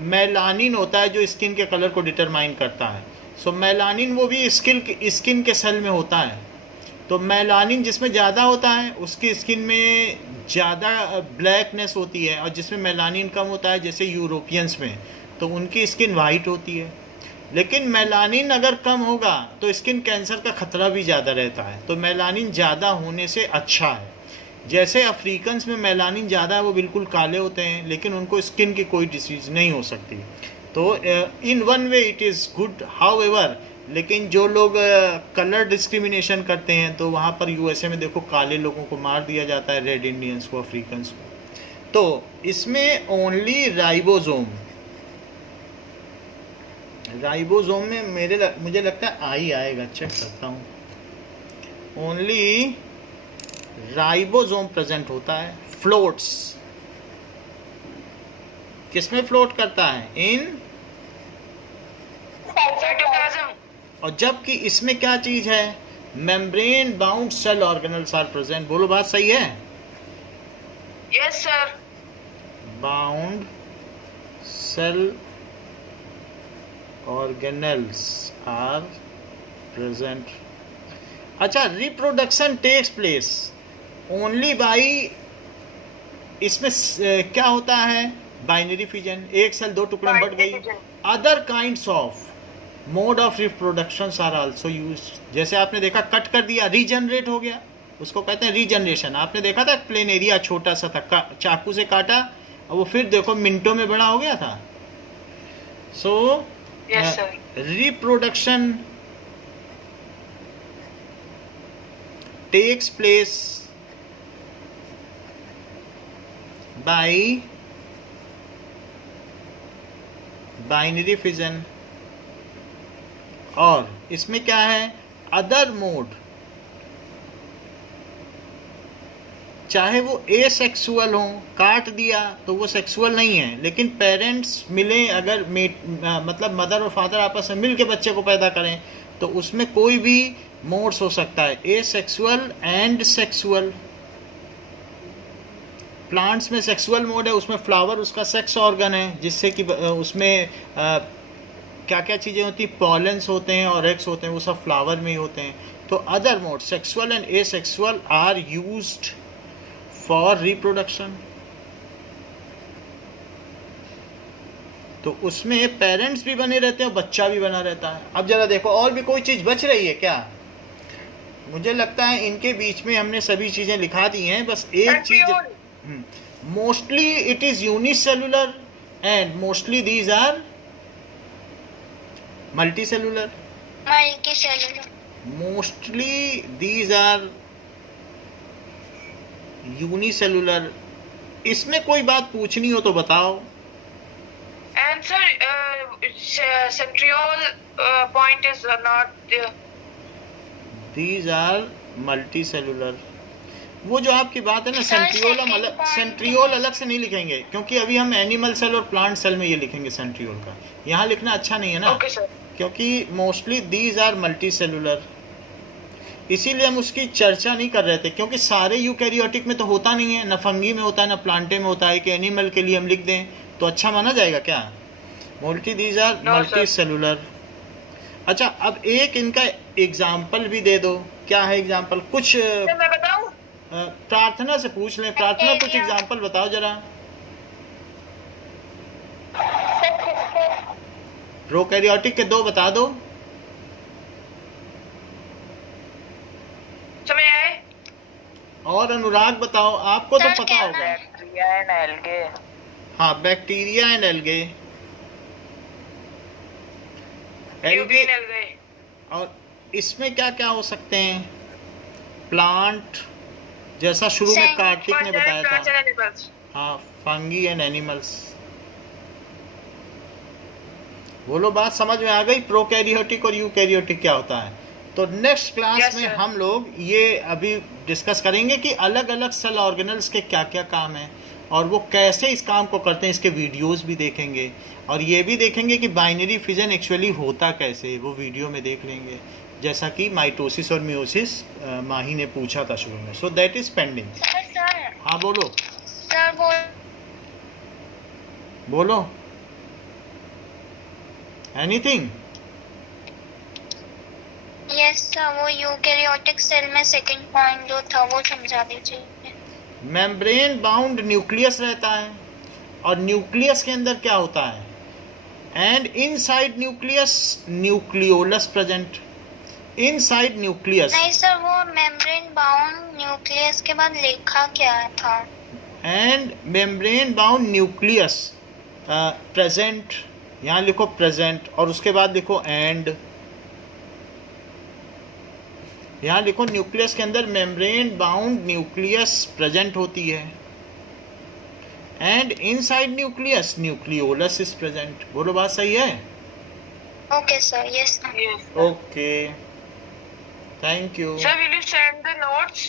मेलानिन होता है जो स्किन के कलर को डिटरमाइन करता है। सो मेलानिन वो भी स्किन के सेल में होता है। तो मेलानिन जिसमें ज़्यादा होता है उसकी स्किन में ज़्यादा ब्लैकनेस होती है, और जिसमें मेलानिन कम होता है जैसे यूरोपियंस में, तो उनकी स्किन वाइट होती है। लेकिन मेलानिन अगर कम होगा तो स्किन कैंसर का खतरा भी ज़्यादा रहता है। तो मेलानिन ज़्यादा होने से अच्छा है। जैसे अफ्रीकन्स में मेलानिन ज़्यादा है, वो बिल्कुल काले होते हैं लेकिन उनको स्किन की कोई डिसीज़ नहीं हो सकती। तो in one way it is good. However, लेकिन जो लोग कलर डिस्क्रिमिनेशन करते हैं तो वहाँ पर यूएसए में देखो काले लोगों को मार दिया जाता है, रेड इंडियंस को, अफ्रीकन्स को। तो इसमें ओनली राइबोसोम में मुझे लगता है आई आएगा, चेक करता हूँ। ओनली राइबोसोम प्रेजेंट होता है, फ्लोट्स। किसमें फ्लोट करता है? In cytoplasm. और जबकि इसमें क्या चीज है? Membrane bound cell organelles are present. बोलो बात सही है? Yes sir. Bound cell organelles are present. अच्छा, reproduction takes place only by, इसमें क्या होता है? बाइनरी फिजन, एक सेल दो टुकड़े में बढ़ गई। Other kinds of mode of reproduction are also used. जैसे आपने देखा कट कर दिया, रीजनरेट हो गया, उसको कहते हैं रीजनरेशन। आपने देखा था प्लेन एरिया छोटा सा था, चाकू से काटा और वो फिर देखो मिनटों में बड़ा हो गया था। So reproduction takes place by binary fission. और इसमें क्या है? अदर मोड, चाहे वो एसेक्सुअल हो, काट दिया तो वो सेक्सुअल नहीं है, लेकिन पेरेंट्स मिले, अगर मतलब मदर और फादर आपस में मिल के बच्चे को पैदा करें तो उसमें कोई भी मोड्स हो सकता है, एसेक्सुअल एंड सेक्सुअल। प्लांट्स में सेक्सुअल मोड है, उसमें फ्लावर उसका सेक्स ऑर्गन है, जिससे कि उसमें क्या क्या चीज़ें होती हैं, पॉलेंस होते हैं और एग्स होते हैं, वो सब फ्लावर में ही होते हैं। तो other mode sexual and asexual are used for reproduction. तो उसमें पेरेंट्स भी बने रहते हैं और बच्चा भी बना रहता है। अब जरा देखो और भी कोई चीज़ बच रही है क्या? मुझे लगता है इनके बीच में हमने सभी चीज़ें लिखा दी हैं, बस एक चीज़। Mostly it is unicellular and mostly these are multicellular. Mostly these are unicellular. इसमें कोई बात पूछनी हो तो बताओ। Answer, centriole point is not there. These are multicellular. वो जो आपकी बात है ना, सेंट्रियोल अलग से नहीं लिखेंगे, क्योंकि अभी हम एनिमल सेल और प्लांट सेल में ये लिखेंगे सेंट्रियोल का। यहाँ लिखना अच्छा नहीं है ना, Okay, sir. क्योंकि mostly these are multicellular, इसीलिए हम उसकी चर्चा नहीं कर रहे थे, क्योंकि सारे यूकैरियोटिक में तो होता नहीं है, न फंगी में होता है, न प्लांटे में होता है कि एनिमल के लिए हम लिख दें तो अच्छा माना जाएगा क्या? These are No, multicellular. अच्छा, अब एक इनका एग्जाम्पल भी दे दो, क्या है एग्जाम्पल? कुछ सर मैं बताऊं? प्रार्थना से पूछ लें। प्रार्थना, कुछ एग्जाम्पल बताओ जरा। प्रोकैरियोटिक के 2 बता दो। समझ आए? और अनुराग बताओ, आपको तो सर, पता क्या होगा। Bacteria and algae. हाँ, बैक्टीरिया एंड एल्गे। एल्गे यूबीन एल्गे। और इसमें क्या क्या हो सकते हैं? प्लांट, जैसा शुरू में कार्तिक ने बताया था। हाँ, फंगी एंड एनिमल्स। बोलो, बात समझ में आ गई? प्रोकैरियोटिक और यूकैरियोटिक क्या होता है? तो नेक्स्ट क्लास Yes, में sir. हम लोग ये अभी डिस्कस करेंगे कि अलग अलग सेल ऑर्गेनल्स के क्या क्या काम हैं और वो कैसे इस काम को करते हैं। इसके वीडियोस भी देखेंगे और ये भी देखेंगे कि बाइनरी फिजन एक्चुअली होता कैसे है, वो वीडियो में देख लेंगे, जैसा कि माइटोसिस और मियोसिस माही ने पूछा था शुरू में। So that is pending. Sir हाँ बोलो सर वो बोलो, एनीथिंग? यस सर, वो यूकैरियोटिक सेल में सेकंड पॉइंट जो था वो समझा दीजिए। मेम्ब्रेन बाउंड न्यूक्लियस रहता है और न्यूक्लियस के अंदर क्या होता है? And inside nucleus nucleolus present. Inside nucleus नहीं सर, वो मेम्ब्रेन बाउंड न्यूक्लियस के बाद लिखा क्या था? And membrane bound nucleus present, यहाँ लिखो प्रेजेंट और उसके बाद लिखो एंड। यहाँ लिखो न्यूक्लियस के अंदर मेम्ब्रेन बाउंड न्यूक्लियस प्रेजेंट होती है and inside nucleus nucleolus is present. बोलो, बात सही है? Okay sir, yes sir. Yes. Okay, thank you. Sir, will you send the notes?